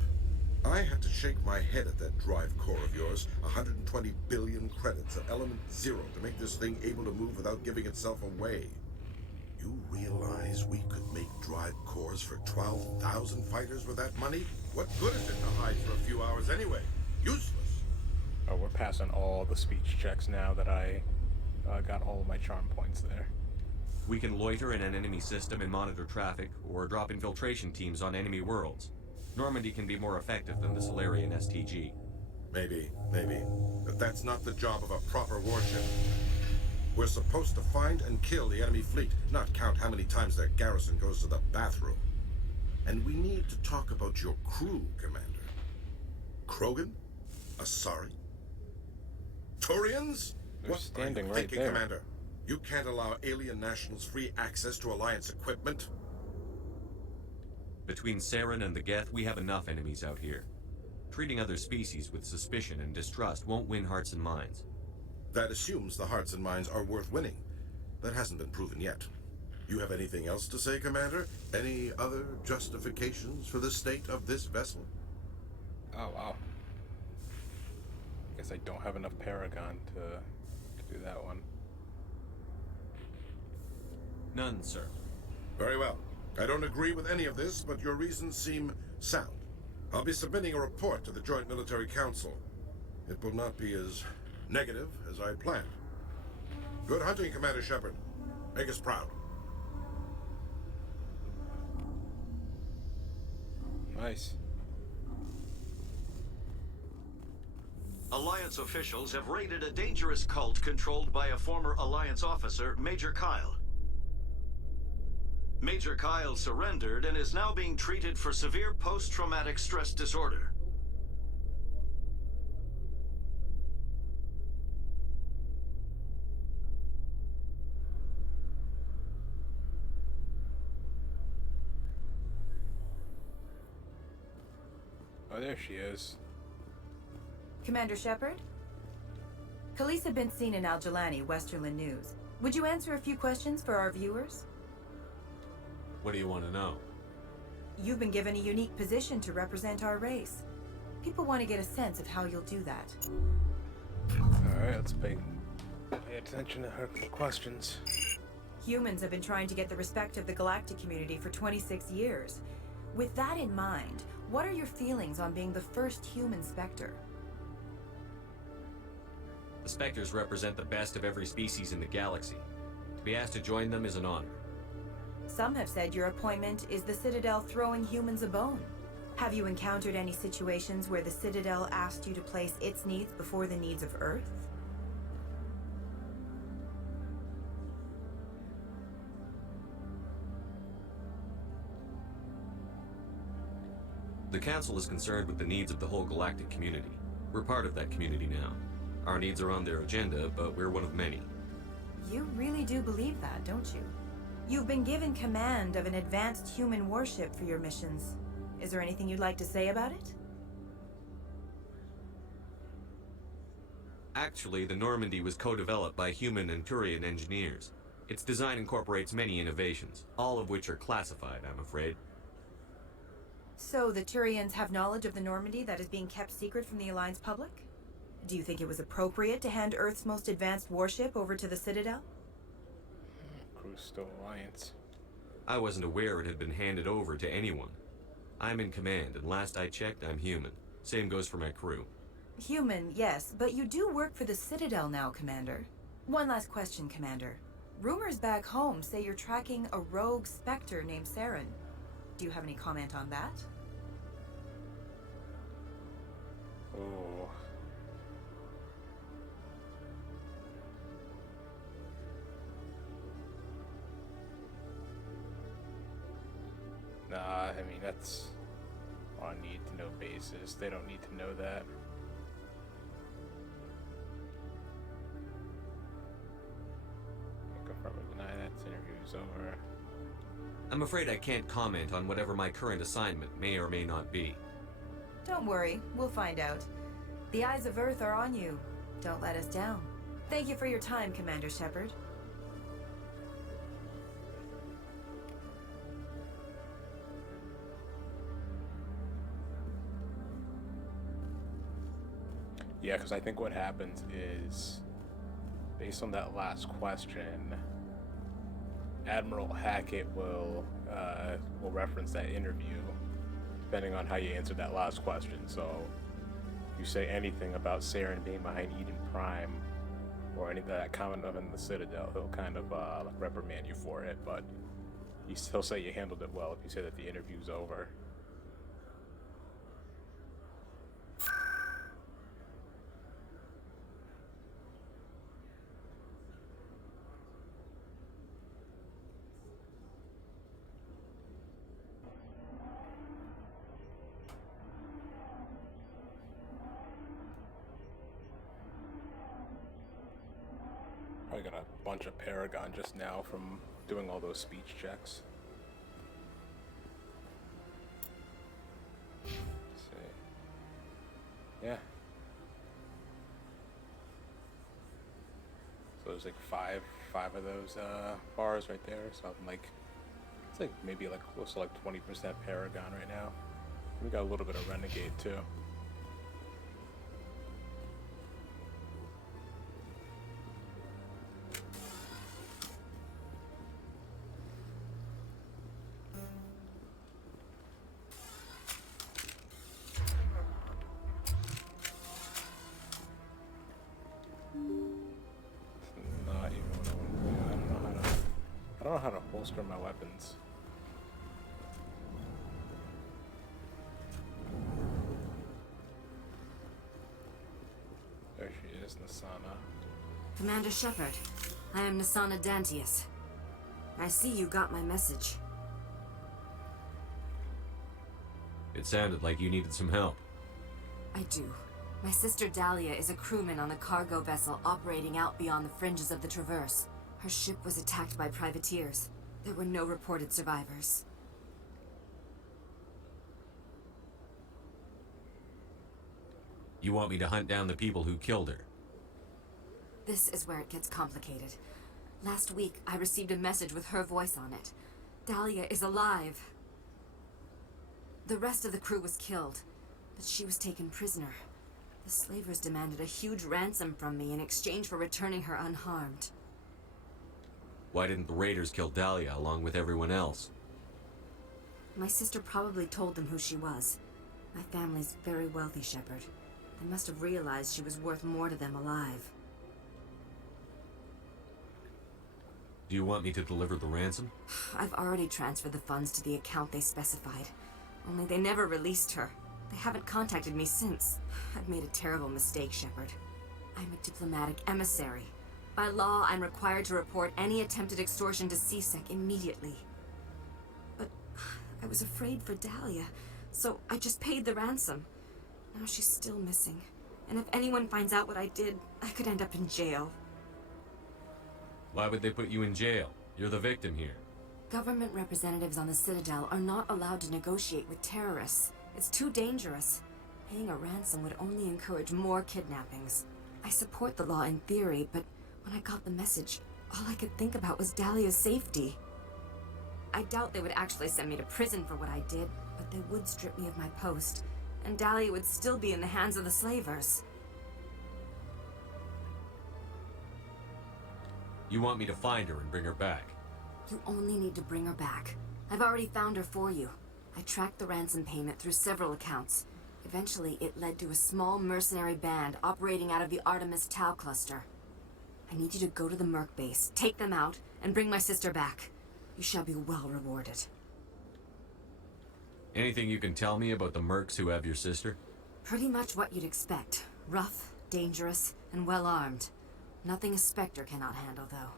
I had to shake my head at that drive core of yours. 120 billion credits at element 0 to make this thing able to move without giving itself away. You realize we could make drive cores for 12,000 fighters with that money? What good is it to hide for a few hours anyway? Useless. Oh, we're passing all the speech checks now that I got all of my charm points there. We can loiter in an enemy system and monitor traffic, or drop infiltration teams on enemy worlds. Normandy can be more effective than the Solarian STG. Maybe. But that's not the job of a proper warship. We're supposed to find and kill the enemy fleet, not count how many times their garrison goes to the bathroom. And we need to talk about your crew, Commander. Krogan? Asari? Turians? They're What standing are you right thinking, there. Commander? You can't allow alien nationals free access to Alliance equipment? Between Saren and the Geth, we have enough enemies out here. Treating other species with suspicion and distrust won't win hearts and minds. That assumes the hearts and minds are worth winning. That hasn't been proven yet. You have anything else to say, Commander? Any other justifications for the state of this vessel? Oh, wow. Guess I don't have enough Paragon to do that one. None, sir. Very well. I don't agree with any of this, but your reasons seem sound. I'll be submitting a report to the Joint Military Council. It will not be as negative as I planned. Good hunting, Commander Shepard. Make us proud. Nice. Alliance officials have raided a dangerous cult controlled by a former Alliance officer, Major Kyle. Major Kyle surrendered and is now being treated for severe post-traumatic stress disorder. Oh, there she is. Commander Shepard? Khaleesa been seen in Al-Jalani, Westerland News. Would you answer a few questions for our viewers? What do you want to know? You've been given a unique position to represent our race. People want to get a sense of how you'll do that. Alright, let's pay attention to her questions. Humans have been trying to get the respect of the galactic community for 26 years. With that in mind, what are your feelings on being the first human Spectre? The Spectres represent the best of every species in the galaxy. To be asked to join them is an honor. Some have said your appointment is the Citadel throwing humans a bone. Have you encountered any situations where the Citadel asked you to place its needs before the needs of Earth? The Council is concerned with the needs of the whole galactic community. We're part of that community now. Our needs are on their agenda, but we're one of many. You really do believe that, don't you? You've been given command of an advanced human warship for your missions. Is there anything you'd like to say about it? Actually, the Normandy was co-developed by human and Turian engineers. Its design incorporates many innovations, all of which are classified, I'm afraid. So the Turians have knowledge of the Normandy that is being kept secret from the Alliance public? Do you think it was appropriate to hand Earth's most advanced warship over to the Citadel? Crew's still Alliance. I wasn't aware it had been handed over to anyone. I'm in command, and last I checked, I'm human. Same goes for my crew. Human, yes, but you do work for the Citadel now, Commander. One last question, Commander. Rumors back home say you're tracking a rogue Spectre named Saren. Do you have any comment on that? Oh. Nah, I mean, that's on need-to-know basis. They don't need to know that. Confirm or deny that. This interview's over. I'm afraid I can't comment on whatever my current assignment may or may not be. Don't worry, we'll find out. The eyes of Earth are on you. Don't let us down. Thank you for your time, Commander Shepard. Yeah, because I think what happens is, based on that last question, Admiral Hackett will reference that interview, depending on how you answer that last question. So, if you say anything about Saren being behind Eden Prime, or any of that comment of in the Citadel, he'll kind of reprimand you for it. But he'll say you handled it well if you say that the interview's over. I got a bunch of Paragon just now from doing all those speech checks. Let's see. Yeah. So was like five of those bars right there. So I'm like, it's like maybe like close to like 20% Paragon right now. We got a little bit of Renegade too. Not even what I want to do. I don't know how to holster my weapons. There she is, Nasana. Commander Shepard, I am Nasana Dantius. I see you got my message. It sounded like you needed some help. I do. My sister Dahlia is a crewman on the cargo vessel operating out beyond the fringes of the Traverse. Her ship was attacked by privateers. There were no reported survivors. You want me to hunt down the people who killed her? This is where it gets complicated. Last week, I received a message with her voice on it. Dahlia is alive. The rest of the crew was killed, but she was taken prisoner. The slavers demanded a huge ransom from me in exchange for returning her unharmed. Why didn't the raiders kill Dahlia along with everyone else? My sister probably told them who she was. My family's very wealthy, Shepard. They must have realized she was worth more to them alive. Do you want me to deliver the ransom? I've already transferred the funds to the account they specified. Only they never released her. They haven't contacted me since. I've made a terrible mistake, Shepard. I'm a diplomatic emissary. By law, I'm required to report any attempted extortion to CSEC immediately. But I was afraid for Dahlia, so I just paid the ransom. Now she's still missing. And if anyone finds out what I did, I could end up in jail. Why would they put you in jail? You're the victim here. Government representatives on the Citadel are not allowed to negotiate with terrorists. It's too dangerous. Paying a ransom would only encourage more kidnappings. I support the law in theory, but when I got the message, all I could think about was Dahlia's safety. I doubt they would actually send me to prison for what I did, but they would strip me of my post, and Dahlia would still be in the hands of the slavers. You want me to find her and bring her back? You only need to bring her back. I've already found her for you. I tracked the ransom payment through several accounts. Eventually, it led to a small mercenary band operating out of the Artemis Tau cluster. I need you to go to the Merc base, take them out, and bring my sister back. You shall be well rewarded. Anything you can tell me about the mercs who have your sister? Pretty much what you'd expect. Rough, dangerous, and well-armed. Nothing a Spectre cannot handle, though.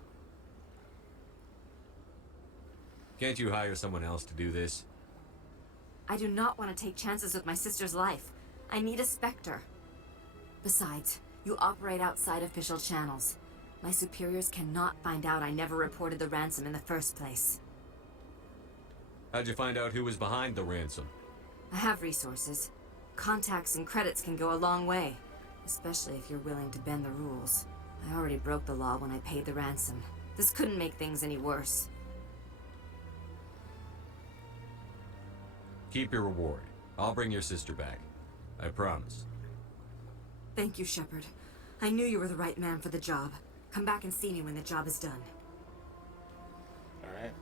Can't you hire someone else to do this? I do not want to take chances with my sister's life. I need a Spectre. Besides, you operate outside official channels. My superiors cannot find out I never reported the ransom in the first place. How'd you find out who was behind the ransom? I have resources. Contacts and credits can go a long way, especially if you're willing to bend the rules. I already broke the law when I paid the ransom. This couldn't make things any worse. Keep your reward. I'll bring your sister back. I promise. Thank you, Shepard. I knew you were the right man for the job. Come back and see me when the job is done. Alright.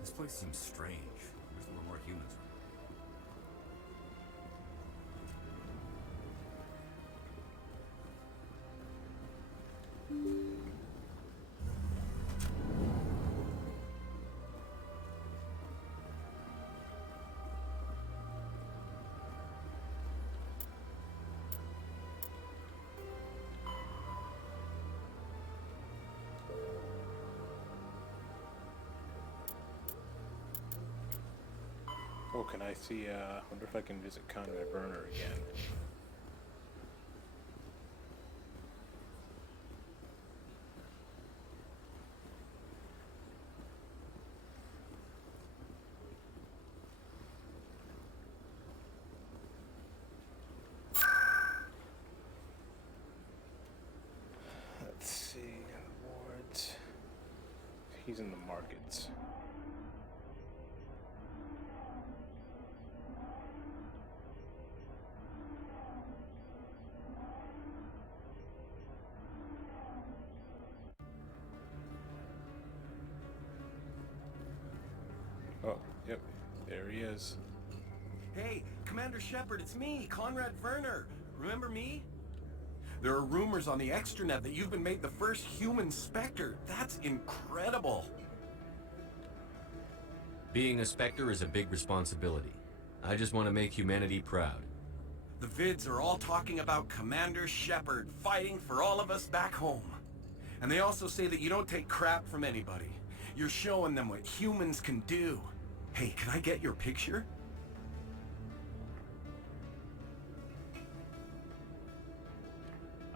This place seems strange. There's a little more humans. Oh, can I see, wonder if I can visit Conrad Burner again. he's in the markets. Oh, yep, there he is. Hey, Commander Shepard, it's me, Conrad Werner. Remember me? There are rumors on the extranet that you've been made the first human Spectre. That's incredible. Being a Spectre is a big responsibility. I just want to make humanity proud. The vids are all talking about Commander Shepard fighting for all of us back home. And they also say that you don't take crap from anybody. You're showing them what humans can do. Hey, can I get your picture?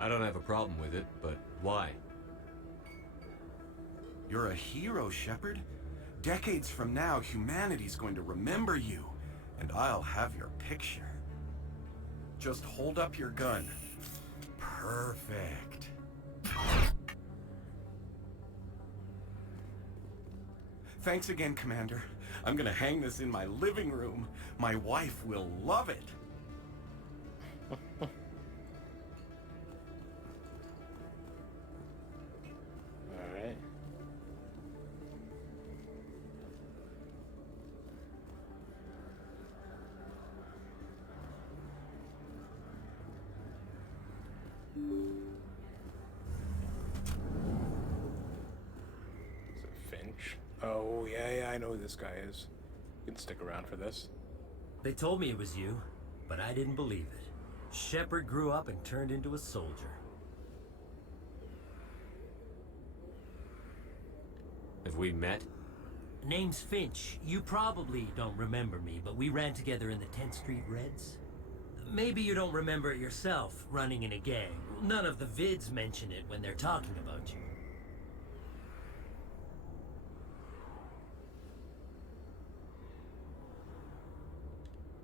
I don't have a problem with it, but why? You're a hero, Shepard. Decades from now, humanity's going to remember you, and I'll have your picture. Just hold up your gun. Perfect. Thanks again, Commander. I'm gonna hang this in my living room. My wife will love it. Alright. Is it Finch? Oh, yeah, I know who this guy is. You can stick around for this. They told me it was you, but I didn't believe it. Shepard grew up and turned into a soldier. Have we met? Name's Finch. You probably don't remember me, but we ran together in the 10th Street Reds. Maybe you don't remember it yourself, running in a gang. None of the vids mention it when they're talking about you.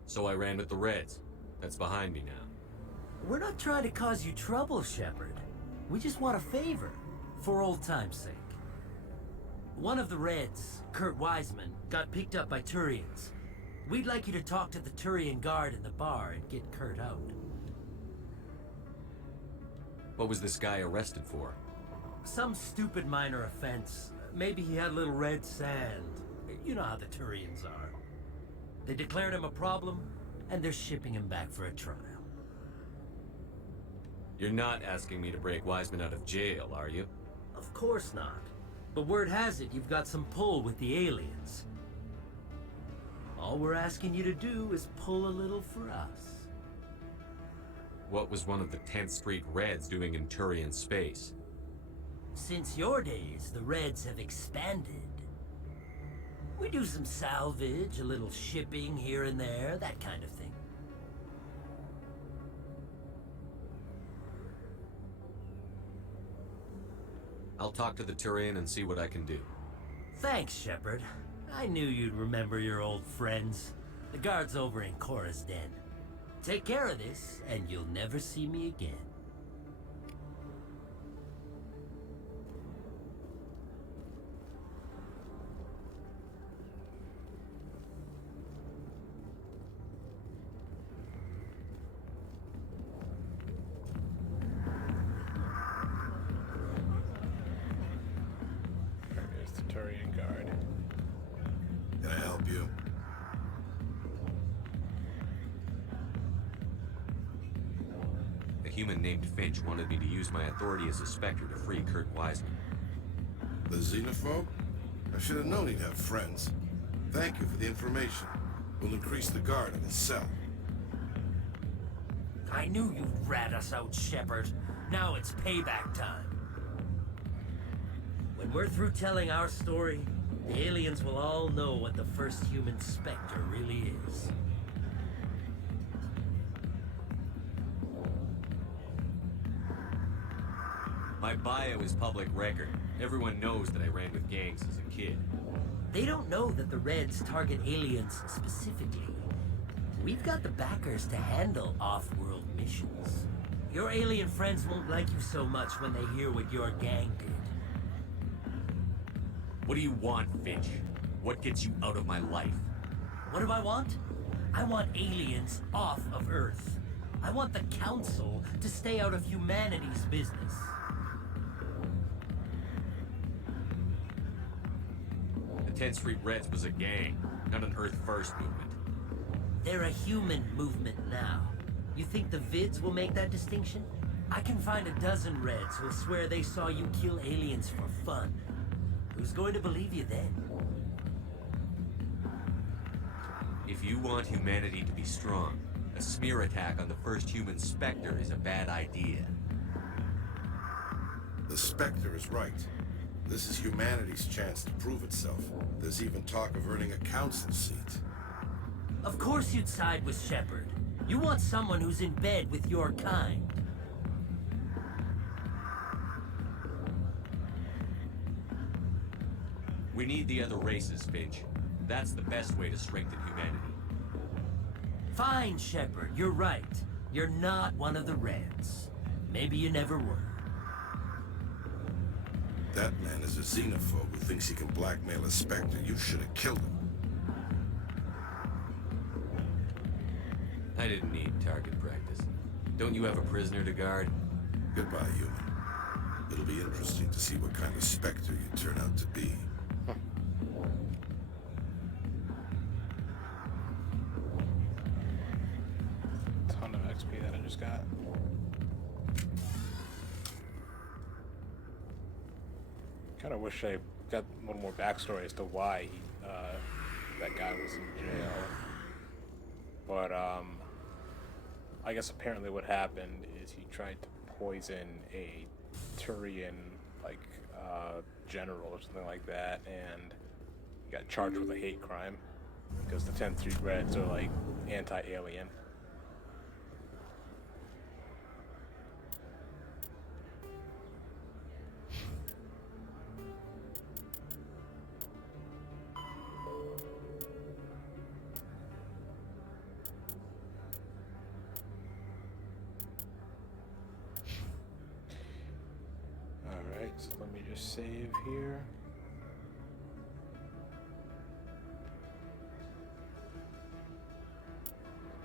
So I ran with the Reds. That's behind me now. We're not trying to cause you trouble, Shepard. We just want a favor, for old time's sake. One of the Reds, Kurt Wiseman, got picked up by Turians. We'd like you to talk to the Turian guard in the bar and get Kurt out. What was this guy arrested for? Some stupid minor offense. Maybe he had a little red sand. You know how the Turians are. They declared him a problem, and they're shipping him back for a trial. You're not asking me to break Wiseman out of jail, are you? Of course not. But word has it you've got some pull with the aliens. All we're asking you to do is pull a little for us. What was one of the 10th Street Reds doing in Turian space? Since your days, the Reds have expanded. We do some salvage, a little shipping here and there, that kind of thing. I'll talk to the Turian and see what I can do. Thanks, Shepard. I knew you'd remember your old friends. The guard's over in Cora's den. Take care of this, and you'll never see me again. There's the Turian guard. Can I help you? A human named Finch wanted me to use my authority as a Spectre to free Kurt Wiseman. The xenophobe? I should have known he'd have friends. Thank you for the information. We'll increase the guard in his cell. I knew you'd rat us out, Shepard. Now it's payback time. When we're through telling our story, the aliens will all know what the first human Spectre really is. My bio is public record. Everyone knows that I ran with gangs as a kid. They don't know that the Reds target aliens specifically. We've got the backers to handle off-world missions. Your alien friends won't like you so much when they hear what your gang did. What do you want, Finch? What gets you out of my life? What do I want? I want aliens off of Earth. I want the Council to stay out of humanity's business. The 10th Street Reds was a gang, not an Earth First movement. They're a human movement now. You think the Vids will make that distinction? I can find a dozen Reds who'll swear they saw you kill aliens for fun. Who's going to believe you then? If you want humanity to be strong, a smear attack on the first human Spectre is a bad idea. The Spectre is right. This is humanity's chance to prove itself. There's even talk of earning a council seat. Of course you'd side with Shepard. You want someone who's in bed with your kind. We need the other races, Finch. That's the best way to strengthen humanity. Fine, Shepard, you're right. You're not one of the Reds. Maybe you never were. That man is a xenophobe who thinks he can blackmail a Spectre. You should have killed him. I didn't need target practice. Don't you have a prisoner to guard? Goodbye, human. It'll be interesting to see what kind of Spectre you turn out to be. Ton of XP that I just got. Kind of wish I got a little more backstory as to why that guy was in jail. But I guess apparently what happened is he tried to poison a Turian general or something like that, and he got charged with a hate crime because the 10th Street Reds are like anti-alien. Alright, so let me just save here.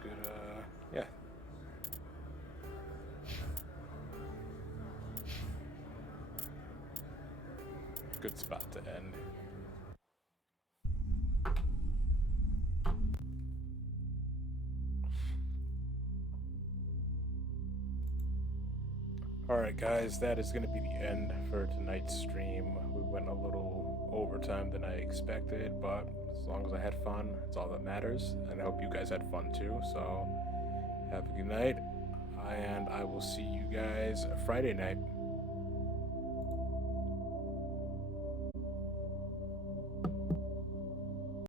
Good, yeah. Good spot to end. Alright guys, that is going to be the end for tonight's stream. We went a little overtime than I expected, but as long as I had fun, it's all that matters. And I hope you guys had fun too, so have a good night. And I will see you guys Friday night.